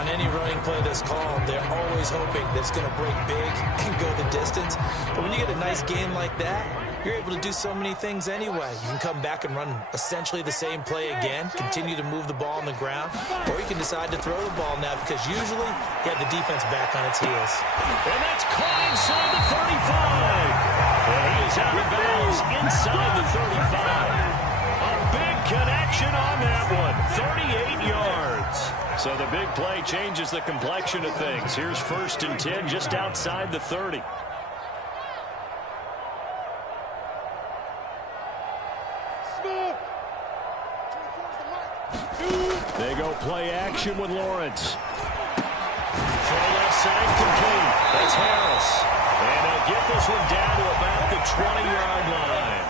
On any running play that's called, they're always hoping that it's going to break big and go the distance. But when you get a nice game like that, you're able to do so many things anyway. You can come back and run essentially the same play again, continue to move the ball on the ground, or you can decide to throw the ball now, because usually you have the defense back on its heels. And that's caught inside the 35. And he is out of bounds inside the 35. A big connection on that one. 38 yards. So the big play changes the complexion of things. Here's 1st and 10 just outside the 30. They go play action with Lawrence. Throw left side complete. That's Harris. And they'll get this one down to about the 20-yard line.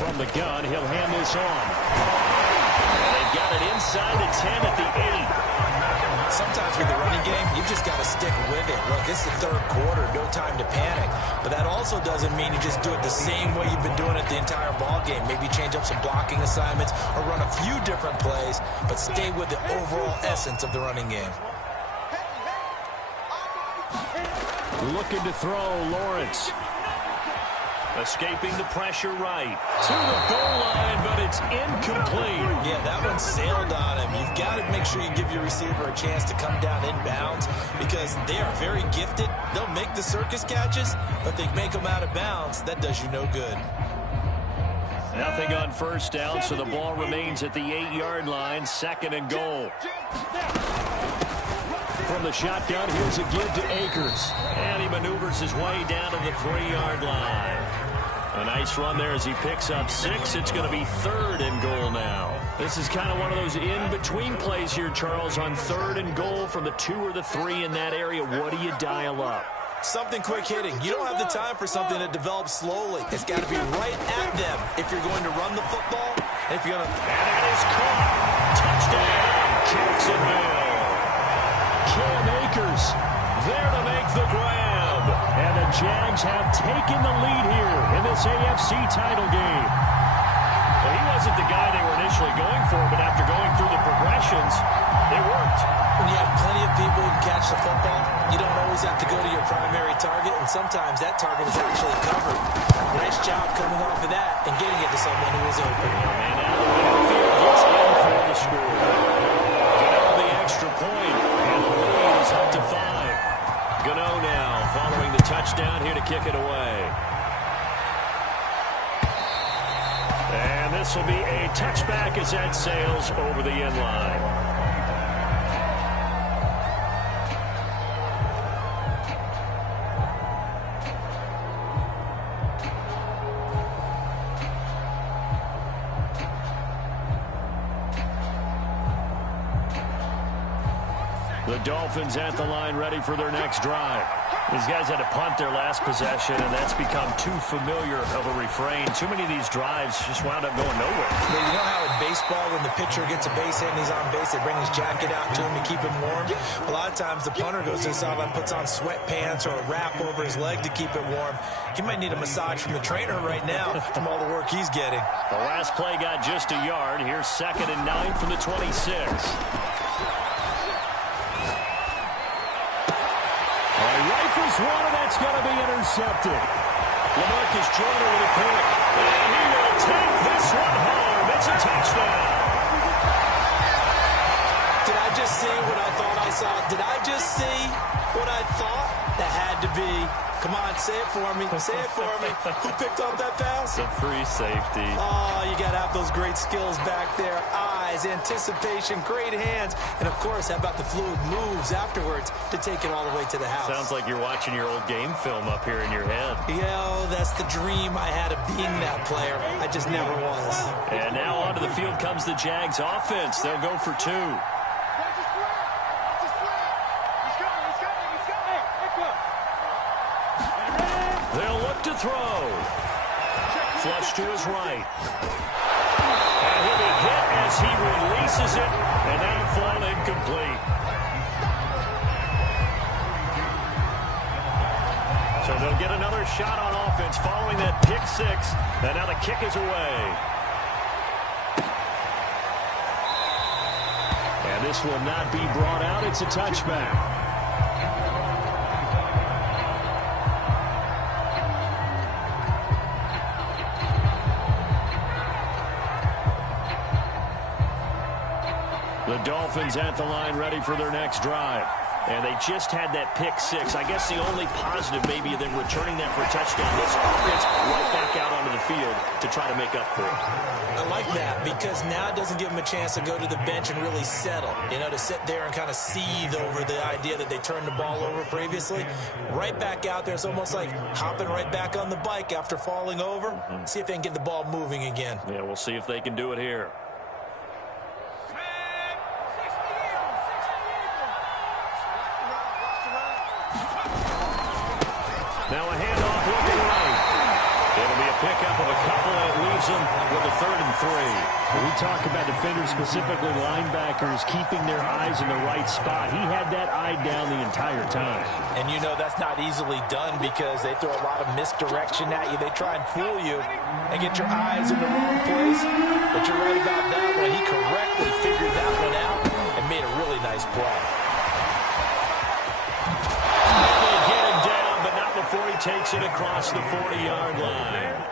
From the gun, he'll hand this on. And they've got it inside the 10 at the 8. Sometimes with the running game, you've just got to stick with it. Look, this is the 3rd quarter, no time to panic. But that also doesn't mean you just do it the same way you've been doing it the entire ball game. Maybe change up some blocking assignments or run a few different plays, but stay with the overall essence of the running game. Looking to throw, Lawrence. Escaping the pressure right. To the goal line, but it's incomplete. Yeah, that one sailed on him. You've got to make sure you give your receiver a chance to come down inbounds, because they are very gifted. They'll make the circus catches, but they make them out of bounds. That does you no good. Nothing on 1st down, so the ball remains at the 8-yard line. 2nd and goal. From the shotgun, here's a give to Akers. And he maneuvers his way down to the 3-yard line. A nice run there as he picks up 6. It's going to be 3rd and goal now. This is kind of one of those in-between plays here, Charles, on 3rd and goal from the 2 or the 3 in that area. What do you dial up? Something quick hitting. You don't have the time for something that develops slowly. It's got to be right at them if you're going to run the football. And if you're going to... And that is caught. Touchdown, Jacksonville. Cam Akers there to make the grab. And the Jags have taken the lead here in this AFC title game. Well, he wasn't the guy they were initially going for, but after going through the progressions, it worked. When you have plenty of people who can catch the football, you don't always have to go to your primary target, and sometimes that target is actually covered. Nice job coming off of that and getting it to someone who was open. And now the backfield gets in for the score. Get out the extra point, and the lead is kick it away. And this will be a touchback as that sails over the end line. The Dolphins at the line, ready for their next drive. These guys had to punt their last possession, and that's become too familiar of a refrain. Too many of these drives just wound up going nowhere. Yeah, you know how in baseball, when the pitcher gets a base hit and he's on base, they bring his jacket out to him to keep him warm? A lot of times the punter goes to the sideline, puts on sweatpants or a wrap over his leg to keep it warm. He might need a massage from the trainer right now from all the work he's getting. The last play got just a yard. Here's 2nd and 9 from the 26. Rifles one, and that's going to be intercepted. LaMarcus Joyner with a pick. And he will take this one home. It's a touchdown. Did I just see what I thought I saw? Did I just see what I thought? That had to be. Come on, say it for me. Say it for me. Who picked up that pass? The free safety. Oh, you got to have those great skills back there. Eyes, anticipation, great hands. And, of course, how about the fluid moves afterwards to take it all the way to the house? Sounds like you're watching your old game film up here in your head. Yo, that's the dream I had of being that player. I just never was. And now onto the field comes the Jags offense. They'll go for 2. They'll look to throw. Flush to his right. And he'll be hit as he releases it, and that'll fall incomplete. So they'll get another shot on offense following that pick 6, and now the kick is away. And this will not be brought out. It's a touchback. The Dolphins at the line, ready for their next drive. And they just had that pick 6. I guess the only positive maybe than returning that for a touchdown. This offense right back out onto the field to try to make up for it. I like that because now it doesn't give them a chance to go to the bench and really settle. You know, to sit there and kind of seethe over the idea that they turned the ball over previously. Right back out there. It's almost like hopping right back on the bike after falling over. See if they can get the ball moving again. Yeah, we'll see if they can do it here. Now a handoff looking right. It'll be a pickup of a couple, and it leaves them with a 3rd and 3. We talk about defenders, specifically linebackers, keeping their eyes in the right spot. He had that eye down the entire time. And you know that's not easily done because they throw a lot of misdirection at you. They try and fool you and get your eyes in the wrong place. But you're right about that one. He correctly figured that one out and made a really nice play. Before he takes it across the 40-yard line.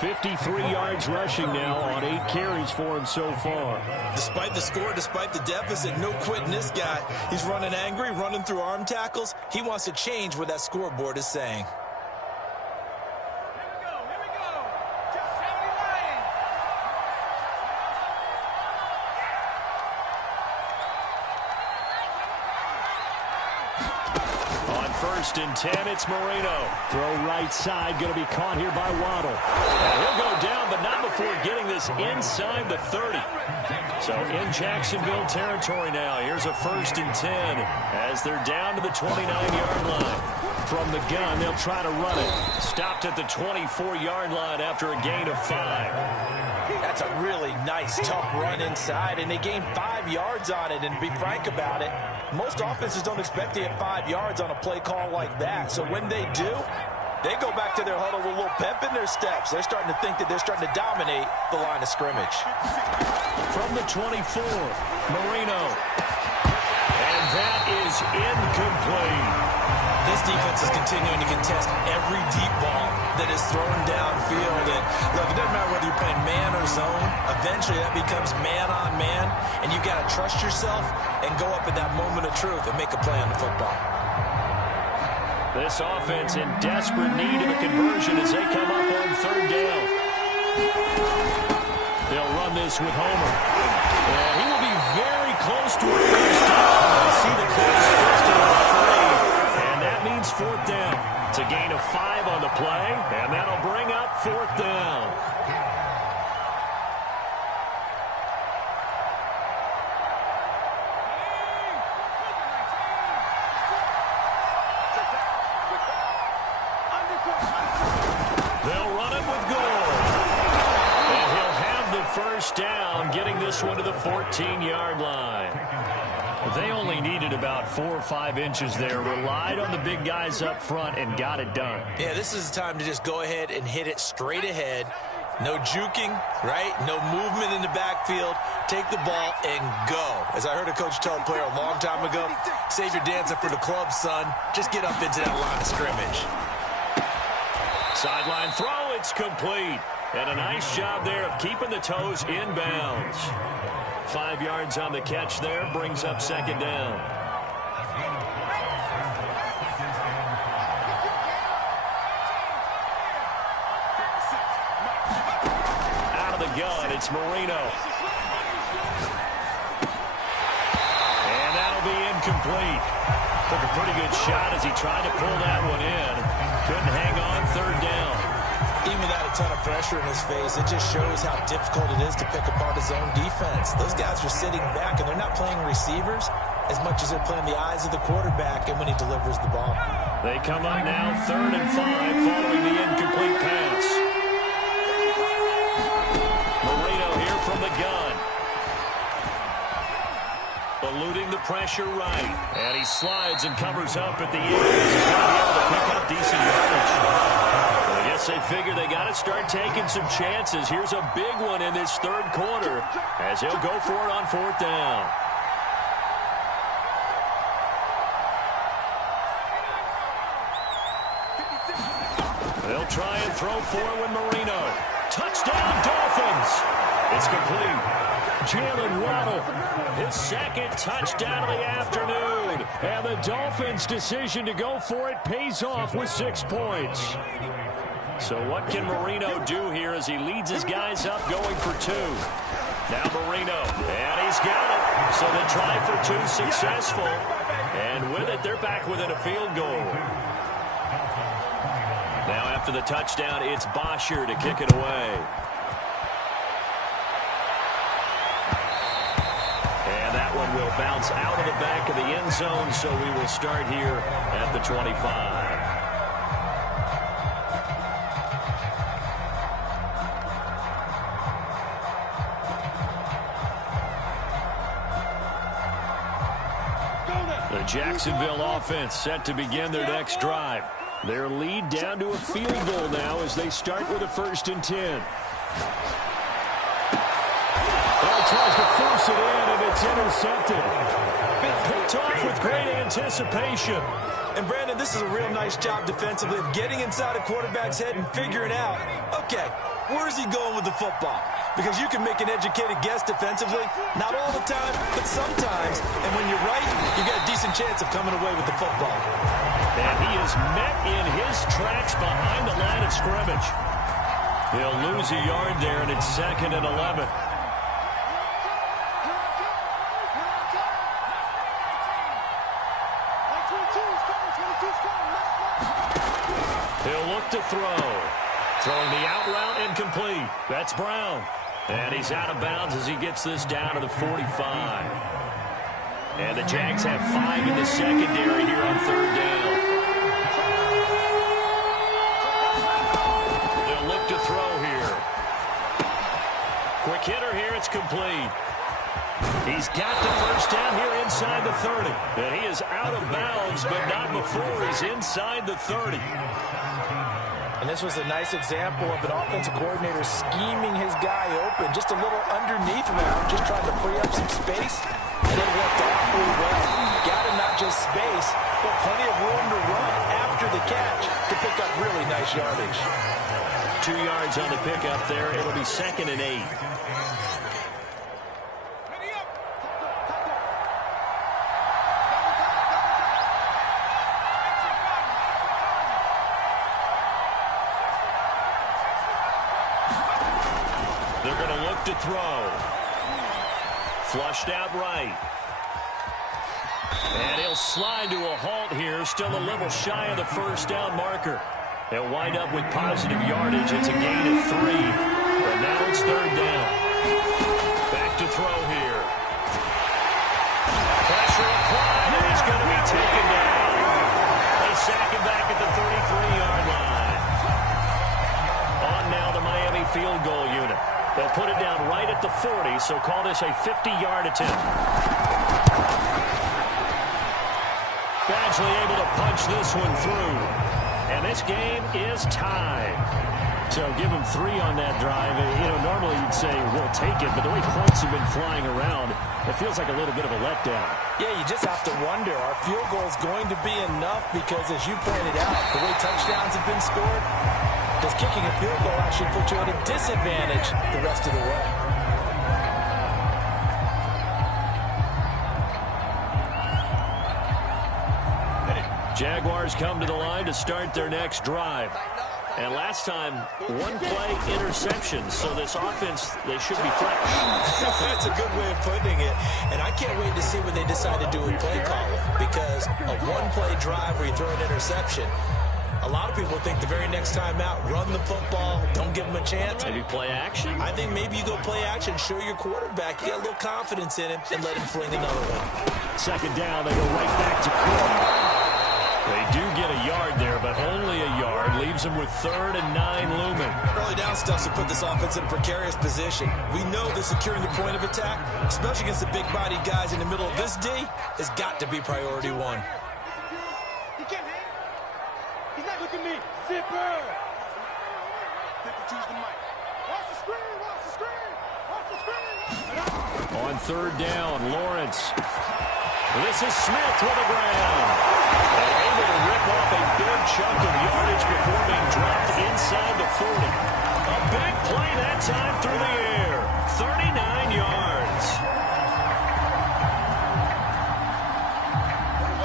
53 yards rushing now on 8 carries for him so far. Despite the score, despite the deficit, no quitting this guy. He's running angry, running through arm tackles. He wants to change what that scoreboard is saying. First and 10, it's Moreno. Throw right side, going to be caught here by Waddle. And he'll go down, but not before getting this inside the 30. So in Jacksonville territory now. Here's a 1st and 10 as they're down to the 29-yard line. From the gun, they'll try to run it. Stopped at the 24-yard line after a gain of 5. That's a really nice, tough run inside, and they gained 5 yards on it. And to be frank about it, most offenses don't expect to get 5 yards on a play call like that. So when they do, they go back to their huddle with a little pep in their steps. They're starting to think that they're starting to dominate the line of scrimmage. From the 24, Moreno. And that is incomplete. This defense is continuing to contest every deep ball that is thrown downfield. And look, it doesn't matter whether you're playing man or zone. Eventually that becomes man on man, and you got to trust yourself and go up at that moment of truth and make a play on the football. This offense in desperate need of a conversion as they come up on third down. They'll run this with Homer. And he will be very close to a first down. I see the close first to the referee. And that means fourth down. It's a gain of 5 on the play, and that'll bring up fourth down. They'll run it with Gore. And he'll have the first down, getting this one to the 14-yard line. They only needed about 4 or 5 inches there, relied on the big guys up front, and got it done. Yeah, this is the time to just go ahead and hit it straight ahead. No juking, right? No movement in the backfield. Take the ball and go. As I heard a coach tell a player a long time ago, save your dancing for the club, son. Just get up into that line of scrimmage. Sideline throw, it's complete. And a nice job there of keeping the toes in bounds. 5 yards on the catch there, brings up second down. Out of the gun, it's Marino. And that'll be incomplete. Took a pretty good shot as he tried to pull that one in. Couldn't hang on, third down. Even without a ton of pressure in his face, it just shows how difficult it is to pick apart his own defense. Those guys are sitting back, and they're not playing receivers as much as they're playing the eyes of the quarterback and when he delivers the ball. They come up now 3rd and 5 following the incomplete pass. Marino here from the gun. Eluding the pressure right. And he slides and covers up at the end. He's going to be able to pick up decent yardage. I guess they figure they got to start taking some chances. Here's a big one in this third quarter as he'll go for it on fourth down. They'll try and throw for it with Marino. Touchdown, Dolphins. It's complete. Jalen Waddle, his second touchdown of the afternoon. And the Dolphins' decision to go for it pays off with 6 points. So what can Marino do here as he leads his guys up going for 2? Now Marino, and he's got it. So the try for 2 successful. And with it, they're back within a field goal. Now after the touchdown, it's Bosher to kick it away. And that one will bounce out of the back of the end zone, so we will start here at the 25. The Jacksonville offense set to begin their next drive. Their lead down to a field goal now as they start with a 1st and 10. Well, tries to force it in, and it's intercepted. Picked off with great anticipation. And, Brandon, this is a real nice job defensively of getting inside a quarterback's head and figuring out, okay, where's he going with the football? Because you can make an educated guess defensively, not all the time, but sometimes. And when you're right, you got a decent chance of coming away with the football. And he is met in his tracks behind the line of scrimmage. He'll lose a yard there, and it's 2nd and 11. He'll look to throw. Throwing the out route incomplete. That's Brown. And he's out of bounds as he gets this down to the 45. And the Jags have 5 in the secondary here on 3rd down. They'll look to throw here. Quick hitter here. It's complete. He's got the first down here inside the 30. And he is out of bounds, but not before he's inside the 30. And this was a nice example of an offensive coordinator scheming his guy open. Just a little underneath route, just trying to free up some space. And it worked awfully well. Got him not just space, but plenty of room to run after the catch to pick up really nice yardage. 2 yards on the pickup there. It'll be 2nd and 8. They're going to look to throw. Flushed out right. And he'll slide to a halt here, still a little shy of the first down marker. They'll wind up with positive yardage. It's a gain of 3. But now it's third down. Back to throw here. Pressure applied, and he's going to be taken down. They sack him back at the 33-yard line. On now the Miami field goal unit. They'll put it down right at the 40, so call this a 50-yard attempt. Badgley able to punch this one through. And this game is tied. So give them 3 on that drive. You know, normally you'd say we'll take it, but the way points have been flying around, it feels like a little bit of a letdown. Yeah, you just have to wonder, are field goals going to be enough? Because as you pointed out, the way touchdowns have been scored, does kicking a field goal actually put you at a disadvantage the rest of the way? Jaguars come to the line to start their next drive. And last time, 1-play interception. So this offense, they should be fresh. That's a good way of putting it. And I can't wait to see what they decide to do with play calling. Because a 1-play drive where you throw an interception, a lot of people think the very next time out, run the football, don't give them a chance. Maybe play action? I think maybe you go play action, show your quarterback, you get a little confidence in him, and let him fling another one. Second down, they go right back to Cook. They do get a yard there, but only a yard. Leaves them with 3rd and 9 looming. Early down stuff to put this offense in a precarious position. We know that securing the point of attack, especially against the big-bodied guys in the middle of this D, has got to be priority 1. He can't hang. He's not looking at me. Zipper. 52's the mic. Watch the screen. Watch the screen. Watch the screen. On 3rd down, Lawrence. This is Smith with a ground. They're able to rip off a big chunk of yardage before being dropped inside the 40. A big play that time through the air. 39 yards.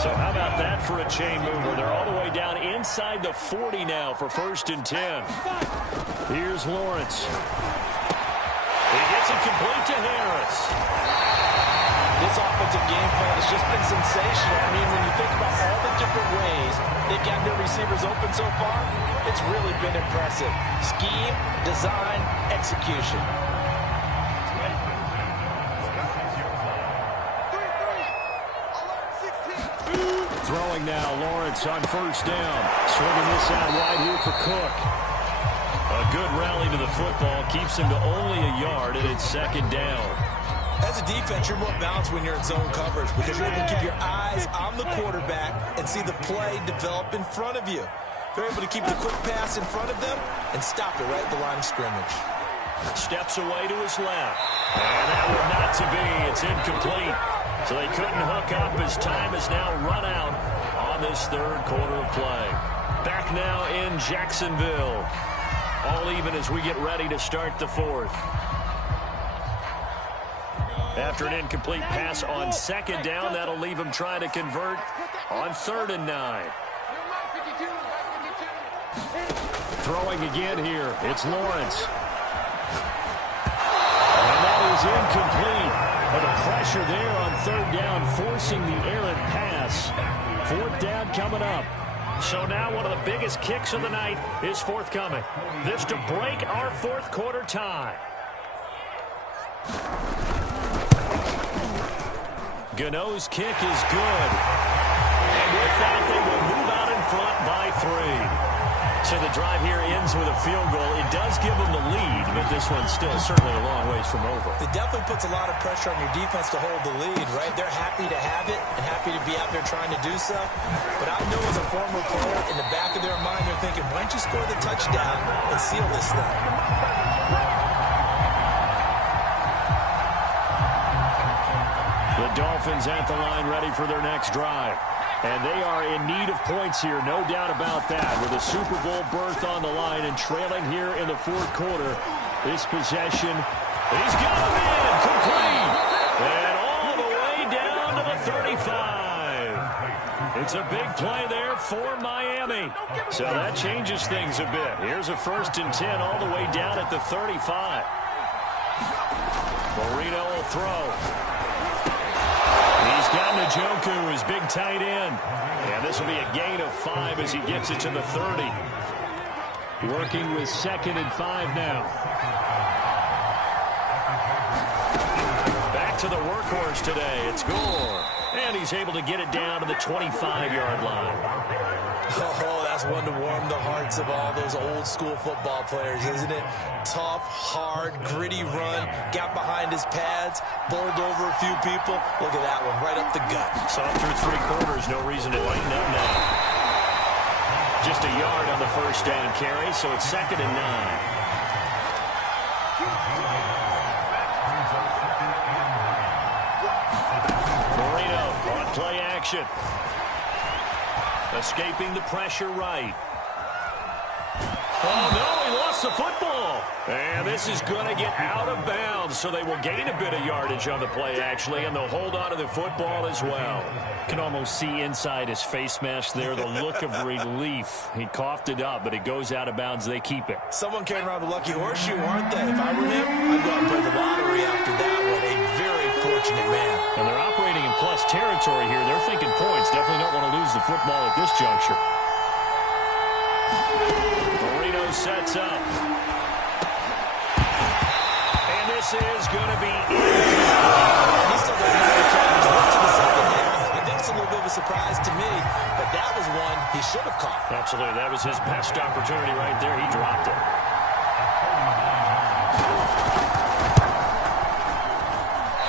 So how about that for a chain mover? They're all the way down inside the 40 now for 1st and 10. Here's Lawrence. He gets it complete to Harris. This offensive game plan has just been sensational. I mean, when you think about all the different ways they've got their receivers open so far, it's really been impressive. Scheme, design, execution. Throwing now, Lawrence on 1st down. Swinging this out wide here for Cook. A good rally to the football keeps him to only a yard, and it's 2nd down. As a defense, you're more balanced when you're in zone coverage because you're able to keep your eyes on the quarterback and see the play develop in front of you. They're able to keep the quick pass in front of them and stop it right at the line of scrimmage. Steps away to his left. And that one not to be. It's incomplete. So they couldn't hook up as time has now run out on this 3rd quarter of play. Back now in Jacksonville. All even as we get ready to start the 4th. After an incomplete pass on 2nd down, that'll leave him trying to convert on 3rd and 9. Throwing again here, it's Lawrence. And that is incomplete. But the pressure there on 3rd down, forcing the errant pass. 4th down coming up. So now one of the biggest kicks of the night is forthcoming. This to break our 4th quarter tie. Gano's kick is good. And with that, they will move out in front by 3. So the drive here ends with a field goal. It does give them the lead, but this one's still certainly a long ways from over. It definitely puts a lot of pressure on your defense to hold the lead, right? They're happy to have it and happy to be out there trying to do so. But I know as a former player, in the back of their mind, they're thinking, why don't you score the touchdown and seal this thing? The Dolphins at the line ready for their next drive. And they are in need of points here, no doubt about that. With a Super Bowl berth on the line and trailing here in the 4th quarter. This possession, he's got him in, complete. And all the way down to the 35. It's a big play there for Miami. So that changes things a bit. Here's a 1st and 10 all the way down at the 35. Marino will throw. He's got Njoku, his big tight end. And this will be a gain of 5 as he gets it to the 30. Working with 2nd and 5 now. Back to the workhorse today. It's Gore. And he's able to get it down to the 25-yard line. Oh, that's one to warm the hearts of all those old-school football players, isn't it? Tough, hard, gritty run. Got behind his pads, bowled over a few people. Look at that one, right up the gut. Saw through 3 quarters, no reason to lighten up now. Just a yard on the first down carry, so it's 2nd and 9. Play action. Escaping the pressure right. Oh, no, he lost the football. And this is going to get out of bounds, so they will gain a bit of yardage on the play, actually, and they'll hold on to the football as well. Can almost see inside his face mask there the look of relief. He coughed it up, but it goes out of bounds. They keep it. Someone carrying around the lucky horseshoe, aren't they? If I were him, I'd go out and play the lottery after that one. A very fortunate man. And they're operating in plus territory here. They're thinking points. Definitely don't want to lose the football at this juncture. Marino sets up. And this is going to be He still doesn't know the catch. Went to the second half. I think it's a little bit of a surprise to me, but that was one he should have caught. Absolutely. That was his best opportunity right there. He dropped it.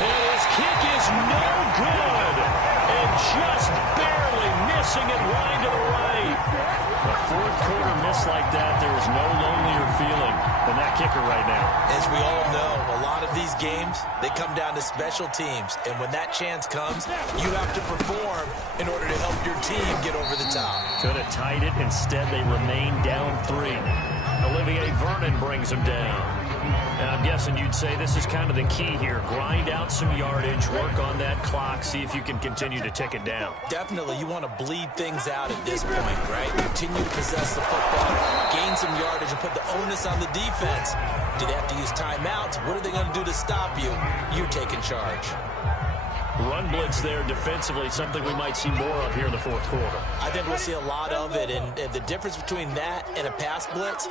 And his kick is no good. And just barely missing it wide to the right. A fourth quarter miss like that, there is no lonelier feeling than that kicker right now. As we all know, a lot of these games, they come down to special teams. And when that chance comes, you have to perform in order to help your team get over the top. Could have tied it. Instead, they remain down 3. Olivier Vernon brings them down. And I'm guessing you'd say this is kind of the key here. Grind out some yardage, work on that clock, see if you can continue to tick it down. Definitely, you want to bleed things out at this point, right? Continue to possess the football, gain some yardage, and put the onus on the defense. Do they have to use timeouts? What are they going to do to stop you? You take in charge. Run blitz there defensively, something we might see more of here in the fourth quarter. I think we'll see a lot of it, and the difference between that and a pass blitz,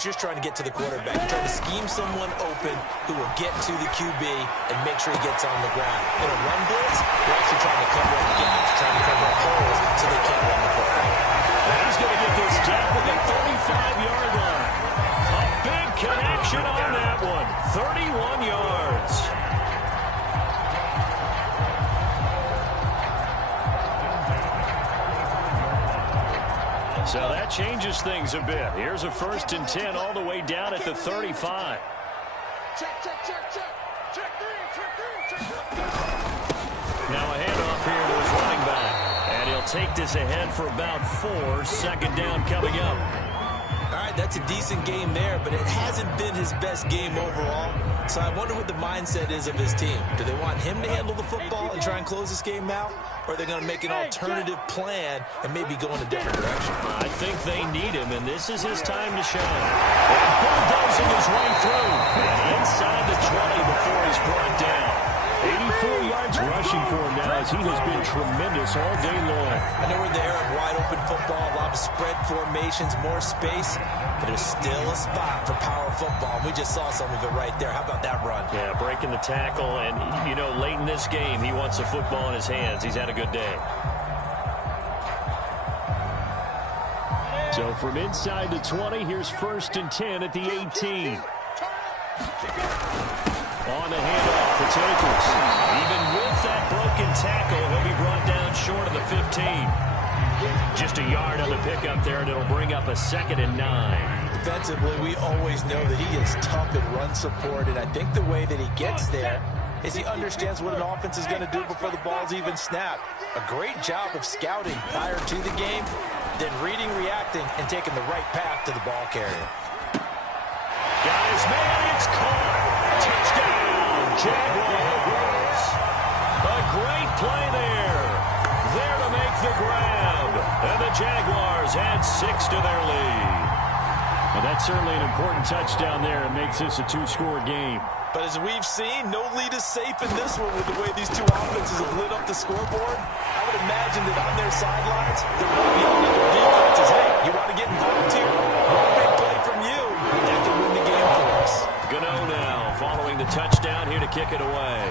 you're trying to get to the quarterback. You're trying to scheme someone open who will get to the QB and make sure he gets on the ground. In a run blitz, you're actually trying to cover up gaps, trying to cover up holes so they can't run the football. And he's going to get this down at the 35-yard line. A big connection on that one. 31 yards. So that changes things a bit. Here's a 1st and 10 all the way down at the 35. Check, check, check, check. Check 3, check 3, check 3. Now a handoff here to his running back. And he'll take this ahead for about 4. 2nd down coming up. All right, that's a decent game there, but it hasn't been his best game overall. So I wonder what the mindset is of his team. Do they want him to handle the football and try and close this game out? Or are they going to make an alternative plan and maybe go in a different direction? I think they need him, and this is his time to shine. And bulldozing his way through. And inside the 20 before he's brought down. 84 yards rushing for him now as he has been tremendous all day long. I know we're in the era of wide-open football, a lot of spread formations, more space, but there's still a spot for power football. We just saw some of it right there. How about that run? Yeah, breaking the tackle, and, you know, late in this game, he wants the football in his hands. He's had a good day. So from inside the 20, here's 1st and 10 at the 18. On the handoff for Takers. Even with that broken tackle, he'll be brought down short of the 15. Just a yard on the pickup there, and it'll bring up a 2nd and 9. Defensively, we always know that he is tough in run support, and I think the way that he gets there is he understands what an offense is going to do before the ball's even snapped. A great job of scouting prior to the game, then reading, reacting, and taking the right path to the ball carrier. Got his man, it's caught. Touchdown, Jaguars. A great play there. There to make the grab. And the Jaguars add 6 to their lead. Well, that's certainly an important touchdown there. It makes this a two-score game. But as we've seen, no lead is safe in this one with the way these two offenses have lit up the scoreboard. I would imagine that on their sidelines, they're going to be yelling at their defenses, hey, you want to get involved here? One big play from you, that can win the game for us. Gano now following the touchdown here to kick it away.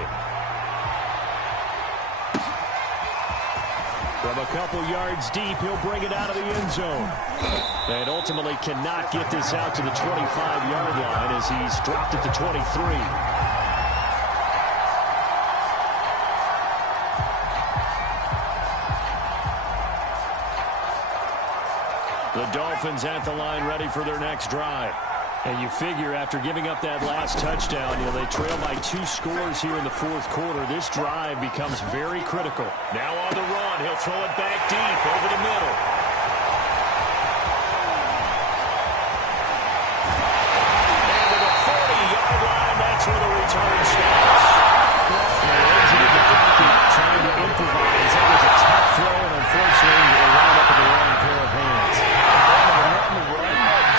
From a couple yards deep, he'll bring it out of the end zone. And ultimately cannot get this out to the 25-yard line as he's dropped at the 23. The Dolphins at the line ready for their next drive. And you figure after giving up that last touchdown, they trail by 2 scores here in the fourth quarter. This drive becomes very critical. Now on the run, he'll throw it back deep over the middle. And to the 40-yard line, that's where the return stops. He exited the pocket trying to improvise. That was a tough throw, and unfortunately, it wound up in the wrong pair of hands.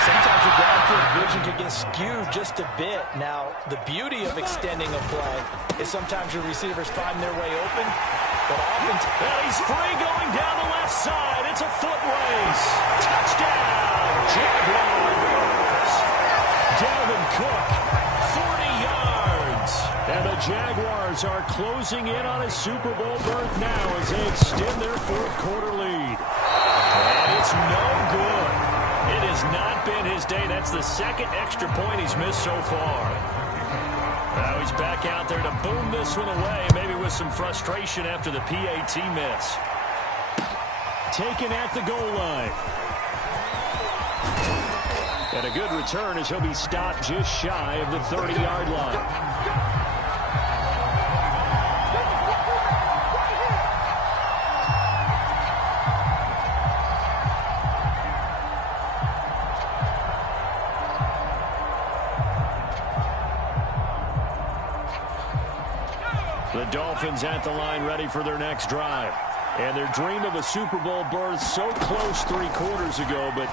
Sometimes your downfield vision can get skewed just a bit. Now, the beauty of extending a play is sometimes your receivers find their way open, but oftentimes... Well, he's free going down the left side. It's a foot race. Touchdown, Jaguars. Dalvin Cook, 40 yards. And the Jaguars are closing in on a Super Bowl berth now as they extend their fourth quarter lead. And it's no good. It has not been his day. That's the second extra point he's missed so far. Now he's back out there to boom this one away, maybe with some frustration after the PAT miss. Taken at the goal line. And a good return as he'll be stopped just shy of the 30-yard line. The Dolphins at the line ready for their next drive. And their dream of a Super Bowl berth so close 3 quarters ago, but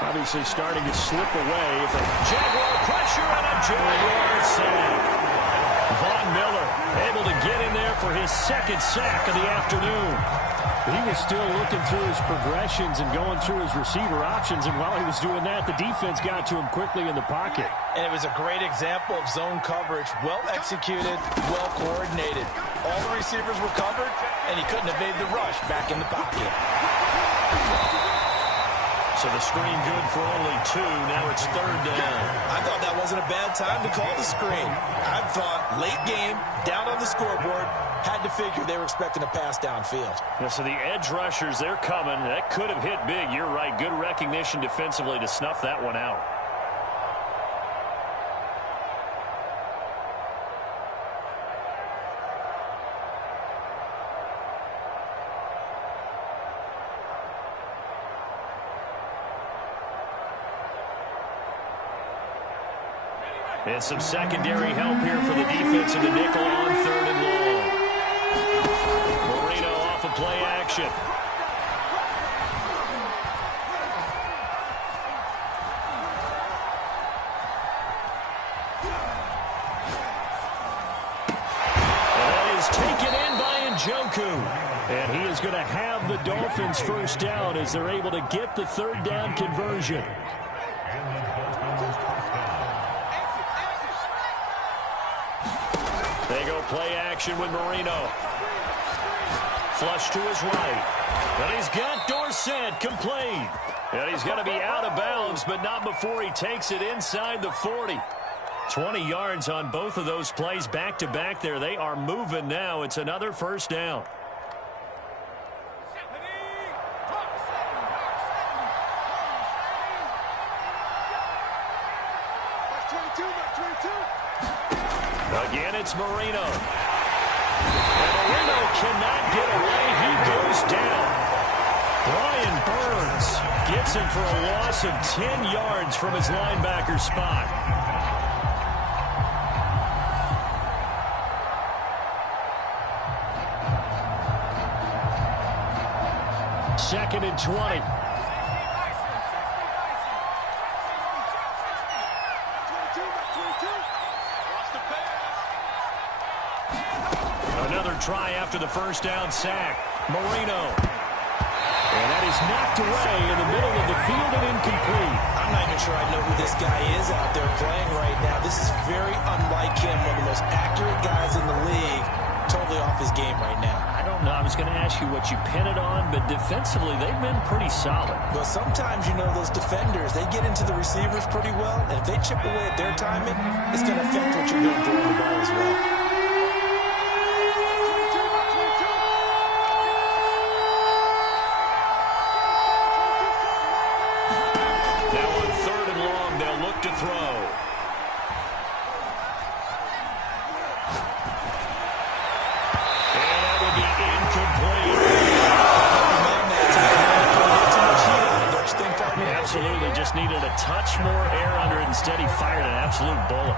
obviously starting to slip away. If a Jaguar pressure and a Jaguar sack. Von Miller able to get in there for his second sack of the afternoon. He was still looking through his progressions and going through his receiver options, and while he was doing that, the defense got to him quickly in the pocket. And it was a great example of zone coverage, well executed, well coordinated. All the receivers were covered, and he couldn't evade the rush back in the pocket. So the screen good for only 2. Now it's third down. I thought that wasn't a bad time to call the screen. I thought late game, down on the scoreboard, had to figure they were expecting a pass downfield. Yeah, so the edge rushers, they're coming. That could have hit big. You're right. Good recognition defensively to snuff that one out. And some secondary help here for the defense in the nickel on 3rd and long. Marino off of play action. And that is taken in by Njoku. And he is going to have the Dolphins first down as they're able to get the 3rd down conversion. They go play action with Marino. Flush to his right. And he's got Dorsett complete. And he's going to be out of bounds, but not before he takes it inside the 40. 20 yards on both of those plays back-to-back there. They are moving now. It's another first down. Again, it's Marino. And Marino cannot get away. He goes down. Brian Burns gets him for a loss of 10 yards from his linebacker spot. Second and 20. try after the first down sack. Marino. And that is knocked away in the middle of the field and incomplete. I'm not even sure I know who this guy is out there playing right now. This is very unlike him, one of the most accurate guys in the league. Totally off his game right now. I don't know. I was going to ask you what you pin it on, but defensively they've been pretty solid. Well, sometimes, you know, those defenders, they get into the receivers pretty well, and if they chip away at their timing, it's going to affect what you're doing throwing the ball as well. Now on 3rd and long, they'll look to throw. And that will be incomplete. Absolutely, just needed a touch more air under it. Instead, he fired an absolute bullet.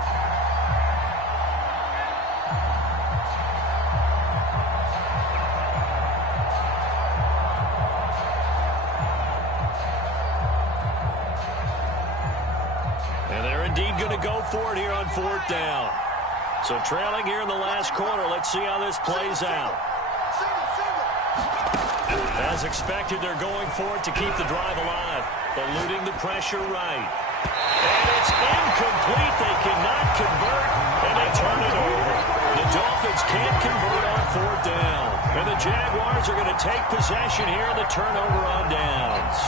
And they're indeed going to go for it here on 4th down. So trailing here in the last quarter. Let's see how this plays out. As expected, they're going for it to keep the drive alive. Eluding the pressure right. And it's incomplete. They cannot convert, and they turn it over. The Dolphins can't convert on 4th down. And the Jaguars are going to take possession here on the turnover on downs.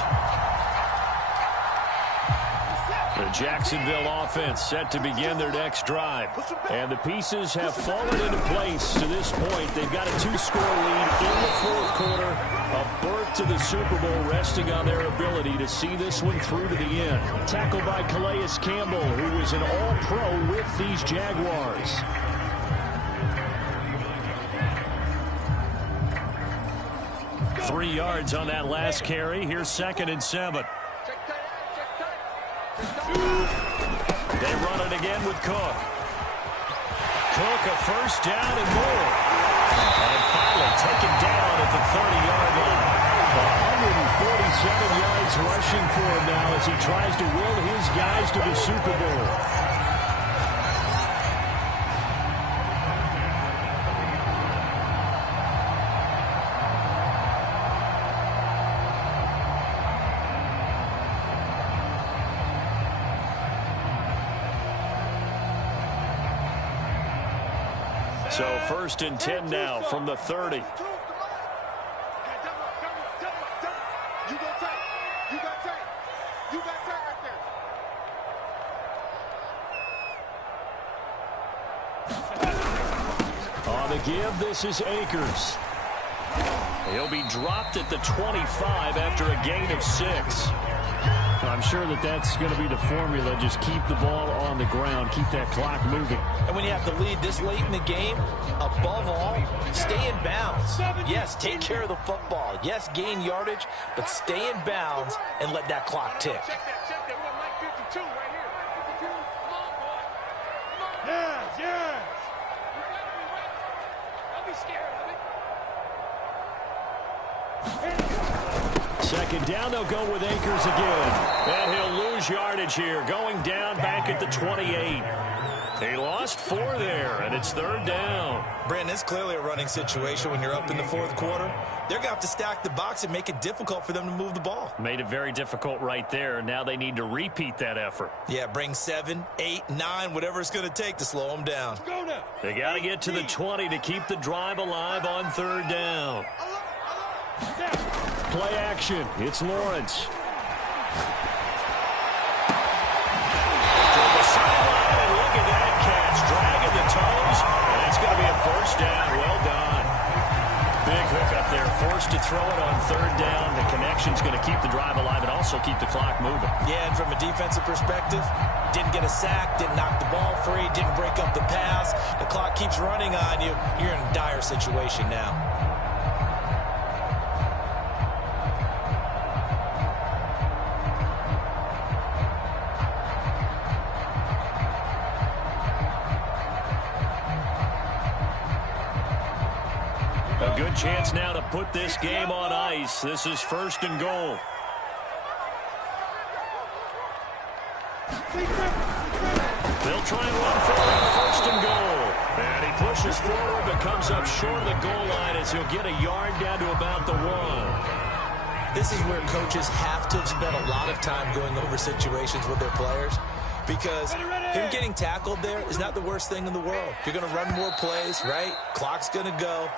The Jacksonville offense set to begin their next drive. And the pieces have fallen into place to this point. They've got a 2-score lead in the 4th quarter. A berth to the Super Bowl resting on their ability to see this one through to the end. Tackled by Calais Campbell, who was an all-pro with these Jaguars. Three yards on that last carry. Here's 2nd and 7. They run it again with Cook. Cook, a first down and more. And finally taken down at the 30-yard line. 147 yards rushing for him now as he tries to will his guys to the Super Bowl. So 1st and 10 now from the 30. You got tight. You got tight. You got tight right there. On the give, this is Akers. He'll be dropped at the 25 after a gain of 6. I'm sure that that's going to be the formula. Just keep the ball on the ground. Keep that clock moving. And when you have the lead this late in the game, above all, stay in bounds. Yes, take care of the football. Yes, gain yardage, but stay in bounds and let that clock tick. Check that. We got Mike 52 right here. 52. Come on, boy. Come on. Yes. You got to be ready. Don't be scared of it. 2nd down, they'll go with Akers again. And he'll lose yardage here, going down back at the 28. He lost 4 there, and it's 3rd down. Brandon, it's clearly a running situation when you're up in the 4th quarter. They're going to have to stack the box and make it difficult for them to move the ball. Made it very difficult right there. Now they need to repeat that effort. Yeah, bring 7, 8, 9, whatever it's going to take to slow them down. Go now. They got to get to the 20 to keep the drive alive on 3rd down. Play action. It's Lawrence. Dragging the toes, and it's going to be a first down. Well done. Big hook up there, forced to throw it on 3rd down. The connection's going to keep the drive alive and also keep the clock moving. Yeah, and from a defensive perspective, didn't get a sack, didn't knock the ball free, didn't break up the pass. The clock keeps running on you. You're in a dire situation now. A good chance now to put this game on ice. This is 1st and goal. They'll try and run for it on 1st and goal. And he pushes pushes forward but comes up short of the goal line as he'll get a yard down to about the 1. This is where coaches have to have spent a lot of time going over situations with their players, because him getting tackled there is not the worst thing in the world. You're going to run more plays, right? Clock's going to go.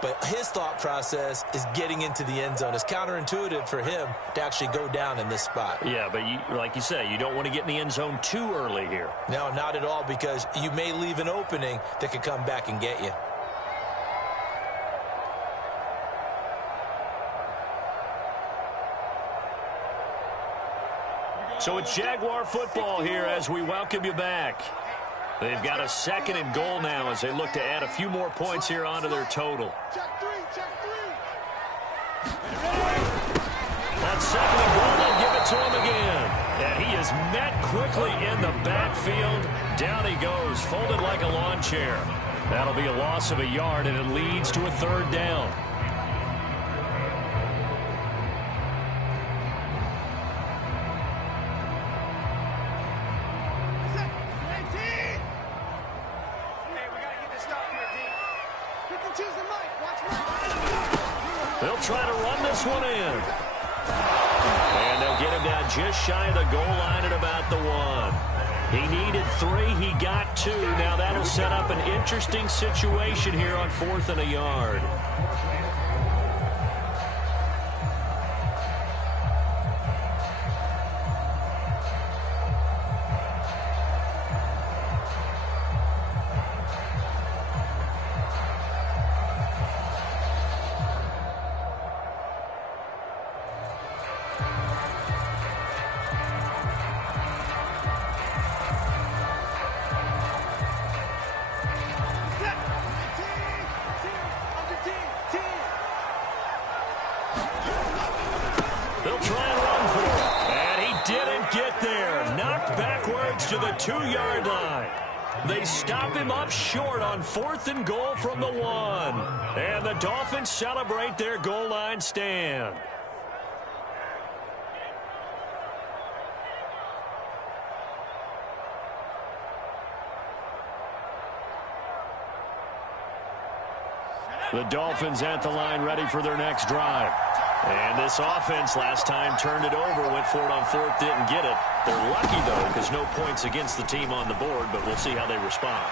But his thought process is getting into the end zone. It's counterintuitive for him to actually go down in this spot. Yeah, but like you say, you don't want to get in the end zone too early here. No, not at all, because you may leave an opening that could come back and get you. So it's Jaguar football here as we welcome you back. They've got a 2nd and goal now as they look to add a few more points here onto their total. Check three. On 2nd and goal, they'll give it to him again. And he is met quickly in the backfield. Down he goes, folded like a lawn chair. That'll be a loss of a yard, and it leads to a 3rd down. They'll try to run this one in. And they'll get him down just shy of the goal line at about the 1. He needed 3. He got 2. Now that'll set up an interesting situation here on 4th and a yard. They'll try and run for it. And he didn't get there. Knocked backwards to the 2-yard line. They stop him up short on 4th and goal from the 1. And the Dolphins celebrate their goal line stand. The Dolphins at the line ready for their next drive. And this offense last time turned it over, went for it on 4th, didn't get it. They're lucky, though, because no points against the team on the board, but we'll see how they respond.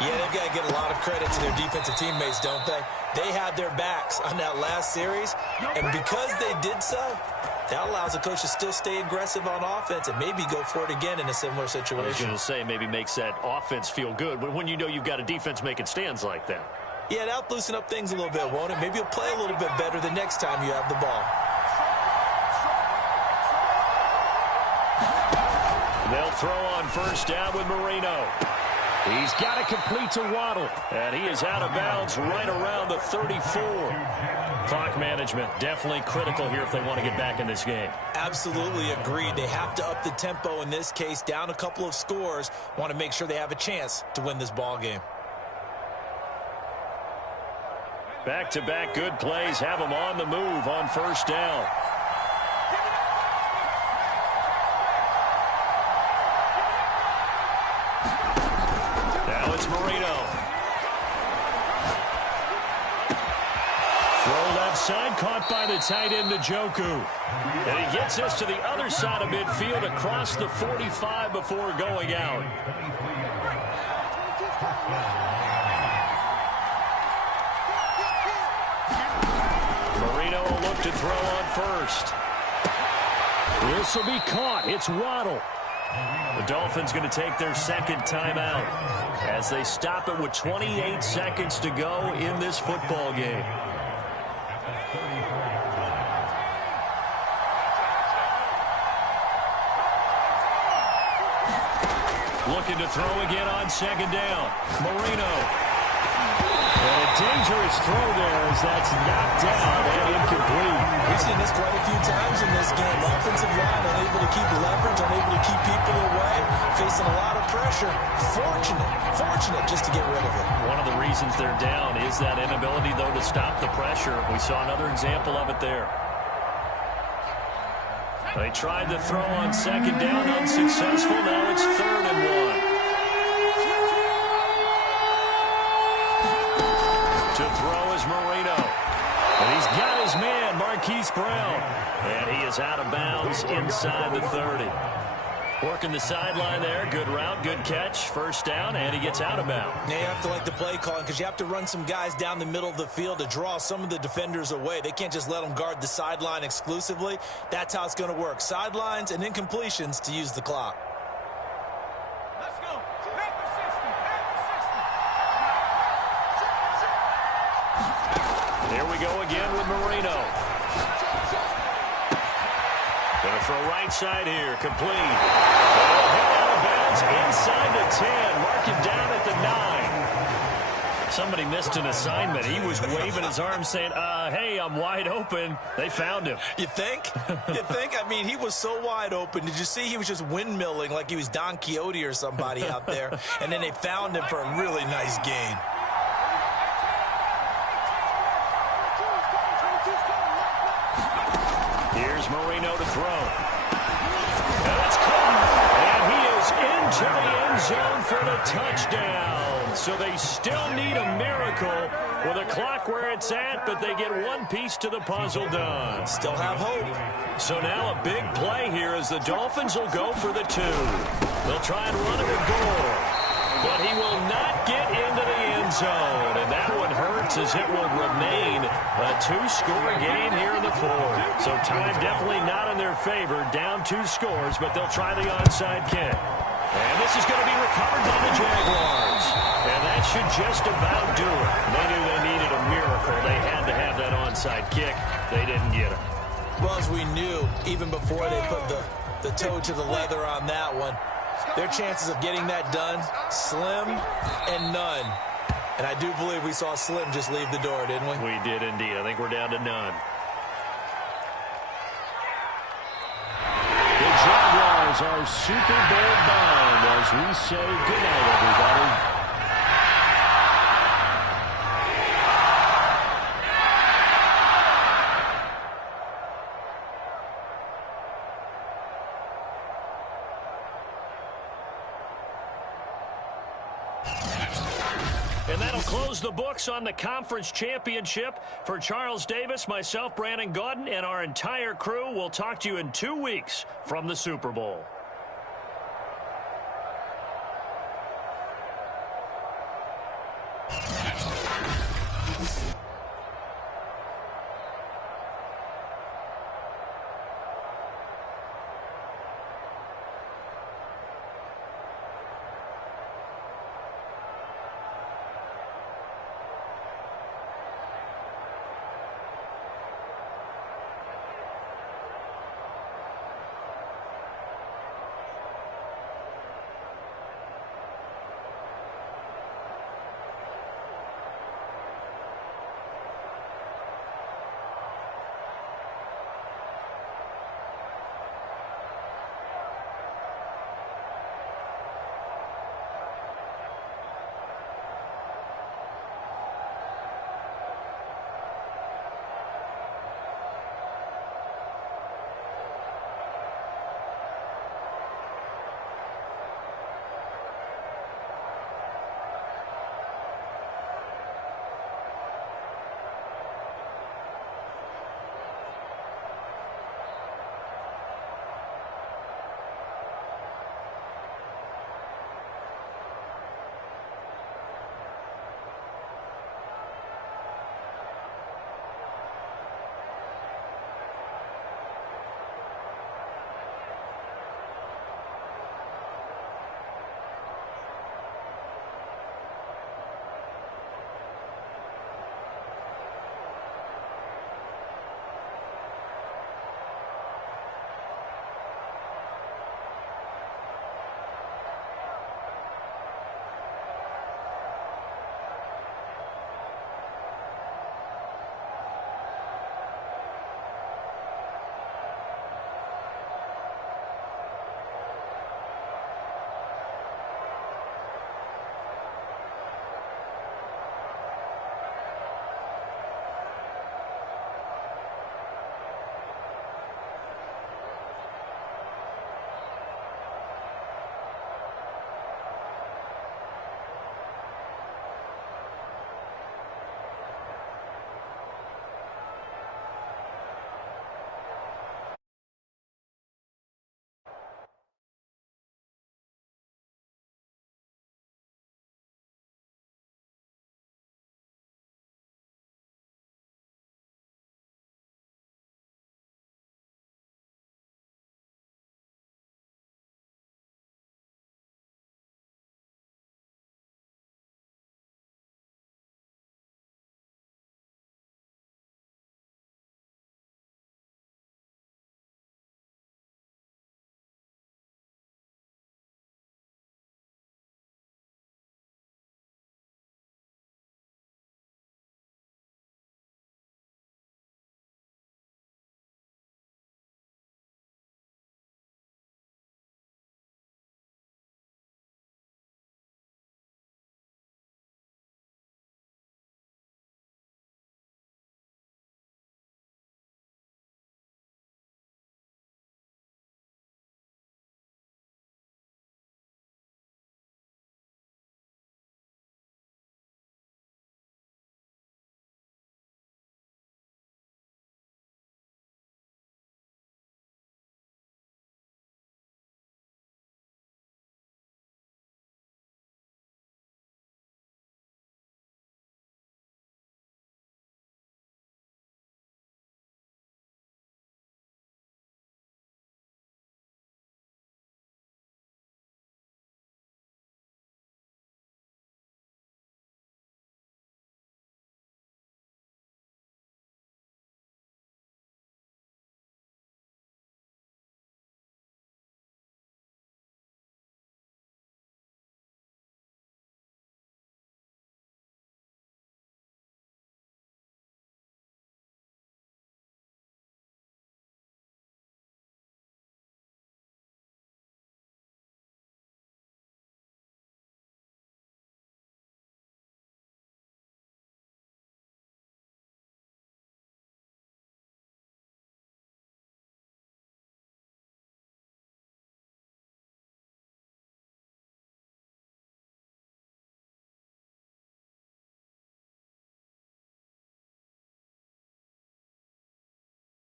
Yeah, they've got to give a lot of credit to their defensive teammates, don't they? They had their backs on that last series, and because they did so, that allows the coach to still stay aggressive on offense and maybe go for it again in a similar situation. I was going to say maybe makes that offense feel good, but when you know you've got a defense making stands like that. Yeah, that'll loosen up things a little bit, won't it? Maybe you'll play a little bit better the next time you have the ball. They'll throw on 1st down with Marino. He's got it complete to Waddle. And he is out of bounds right around the 34. Clock management definitely critical here if they want to get back in this game. Absolutely agreed. They have to up the tempo in this case, down a couple of scores. Want to make sure they have a chance to win this ball game. Back-to-back good plays have them on the move on 1st down. Now it's Marino. Throw left side, caught by the tight end, Njoku. And he gets us to the other side of midfield across the 45 before going out. Marino will look to throw on 1st. This will be caught. It's Waddle. The Dolphins going to take their 2nd timeout as they stop it with 28 seconds to go in this football game. Looking to throw again on 2nd down. Marino. And a dangerous throw there as that's knocked down and incomplete. We've seen this quite a few times in this game. Offensive line unable to keep leverage, unable to keep people away, facing a lot of pressure. Fortunate just to get rid of it. One of the reasons they're down is that inability, though, to stop the pressure. We saw another example of it there. They tried to throw on 2nd down, unsuccessful. Now it's 3rd and 1. Marino. And he's got his man, Marquise Brown. And he is out of bounds inside the 30. Working the sideline there. Good route, good catch. First down, and he gets out of bounds. Now you have to like the play calling because you have to run some guys down the middle of the field to draw some of the defenders away. They can't just let them guard the sideline exclusively. That's how it's going to work. Sidelines and incompletions to use the clock. Let's go. Here we go again with Marino. Going to throw right side here. Complete. Out of bounds inside the 10. Mark him down at the 9. Somebody missed an assignment. He was waving his arms saying, hey, I'm wide open. They found him. You think? You think? I mean, he was so wide open. Did you see he was just windmilling like he was Don Quixote or somebody out there? And then they found him for a really nice gain. Here's Marino to throw. That's caught. And he is into the end zone for the touchdown. So they still need a miracle with a clock where it's at, but they get one piece to the puzzle done. Still have hope. So now a big play here as the Dolphins will go for the 2. They'll try and run it with Gore. But he will not get into the end zone. And that one hurts as it will remain a 2-score game here in the 4th. So time definitely not in their favor. Down 2 scores, but they'll try the onside kick. And this is going to be recovered by the Jaguars. And that should just about do it. They knew they needed a miracle. They had to have that onside kick. They didn't get it. Well, as we knew, even before they put the toe to the leather on that one, their chances of getting that done, slim and none. And I do believe we saw Slim just leave the door, didn't we? We did indeed. I think we're down to none. The Jaguars are Super Bowl bound as we say goodnight, everybody. And that'll close the books on the conference championship. For Charles Davis, myself, Brandon Gaudin, and our entire crew, we'll talk to you in 2 weeks from the Super Bowl.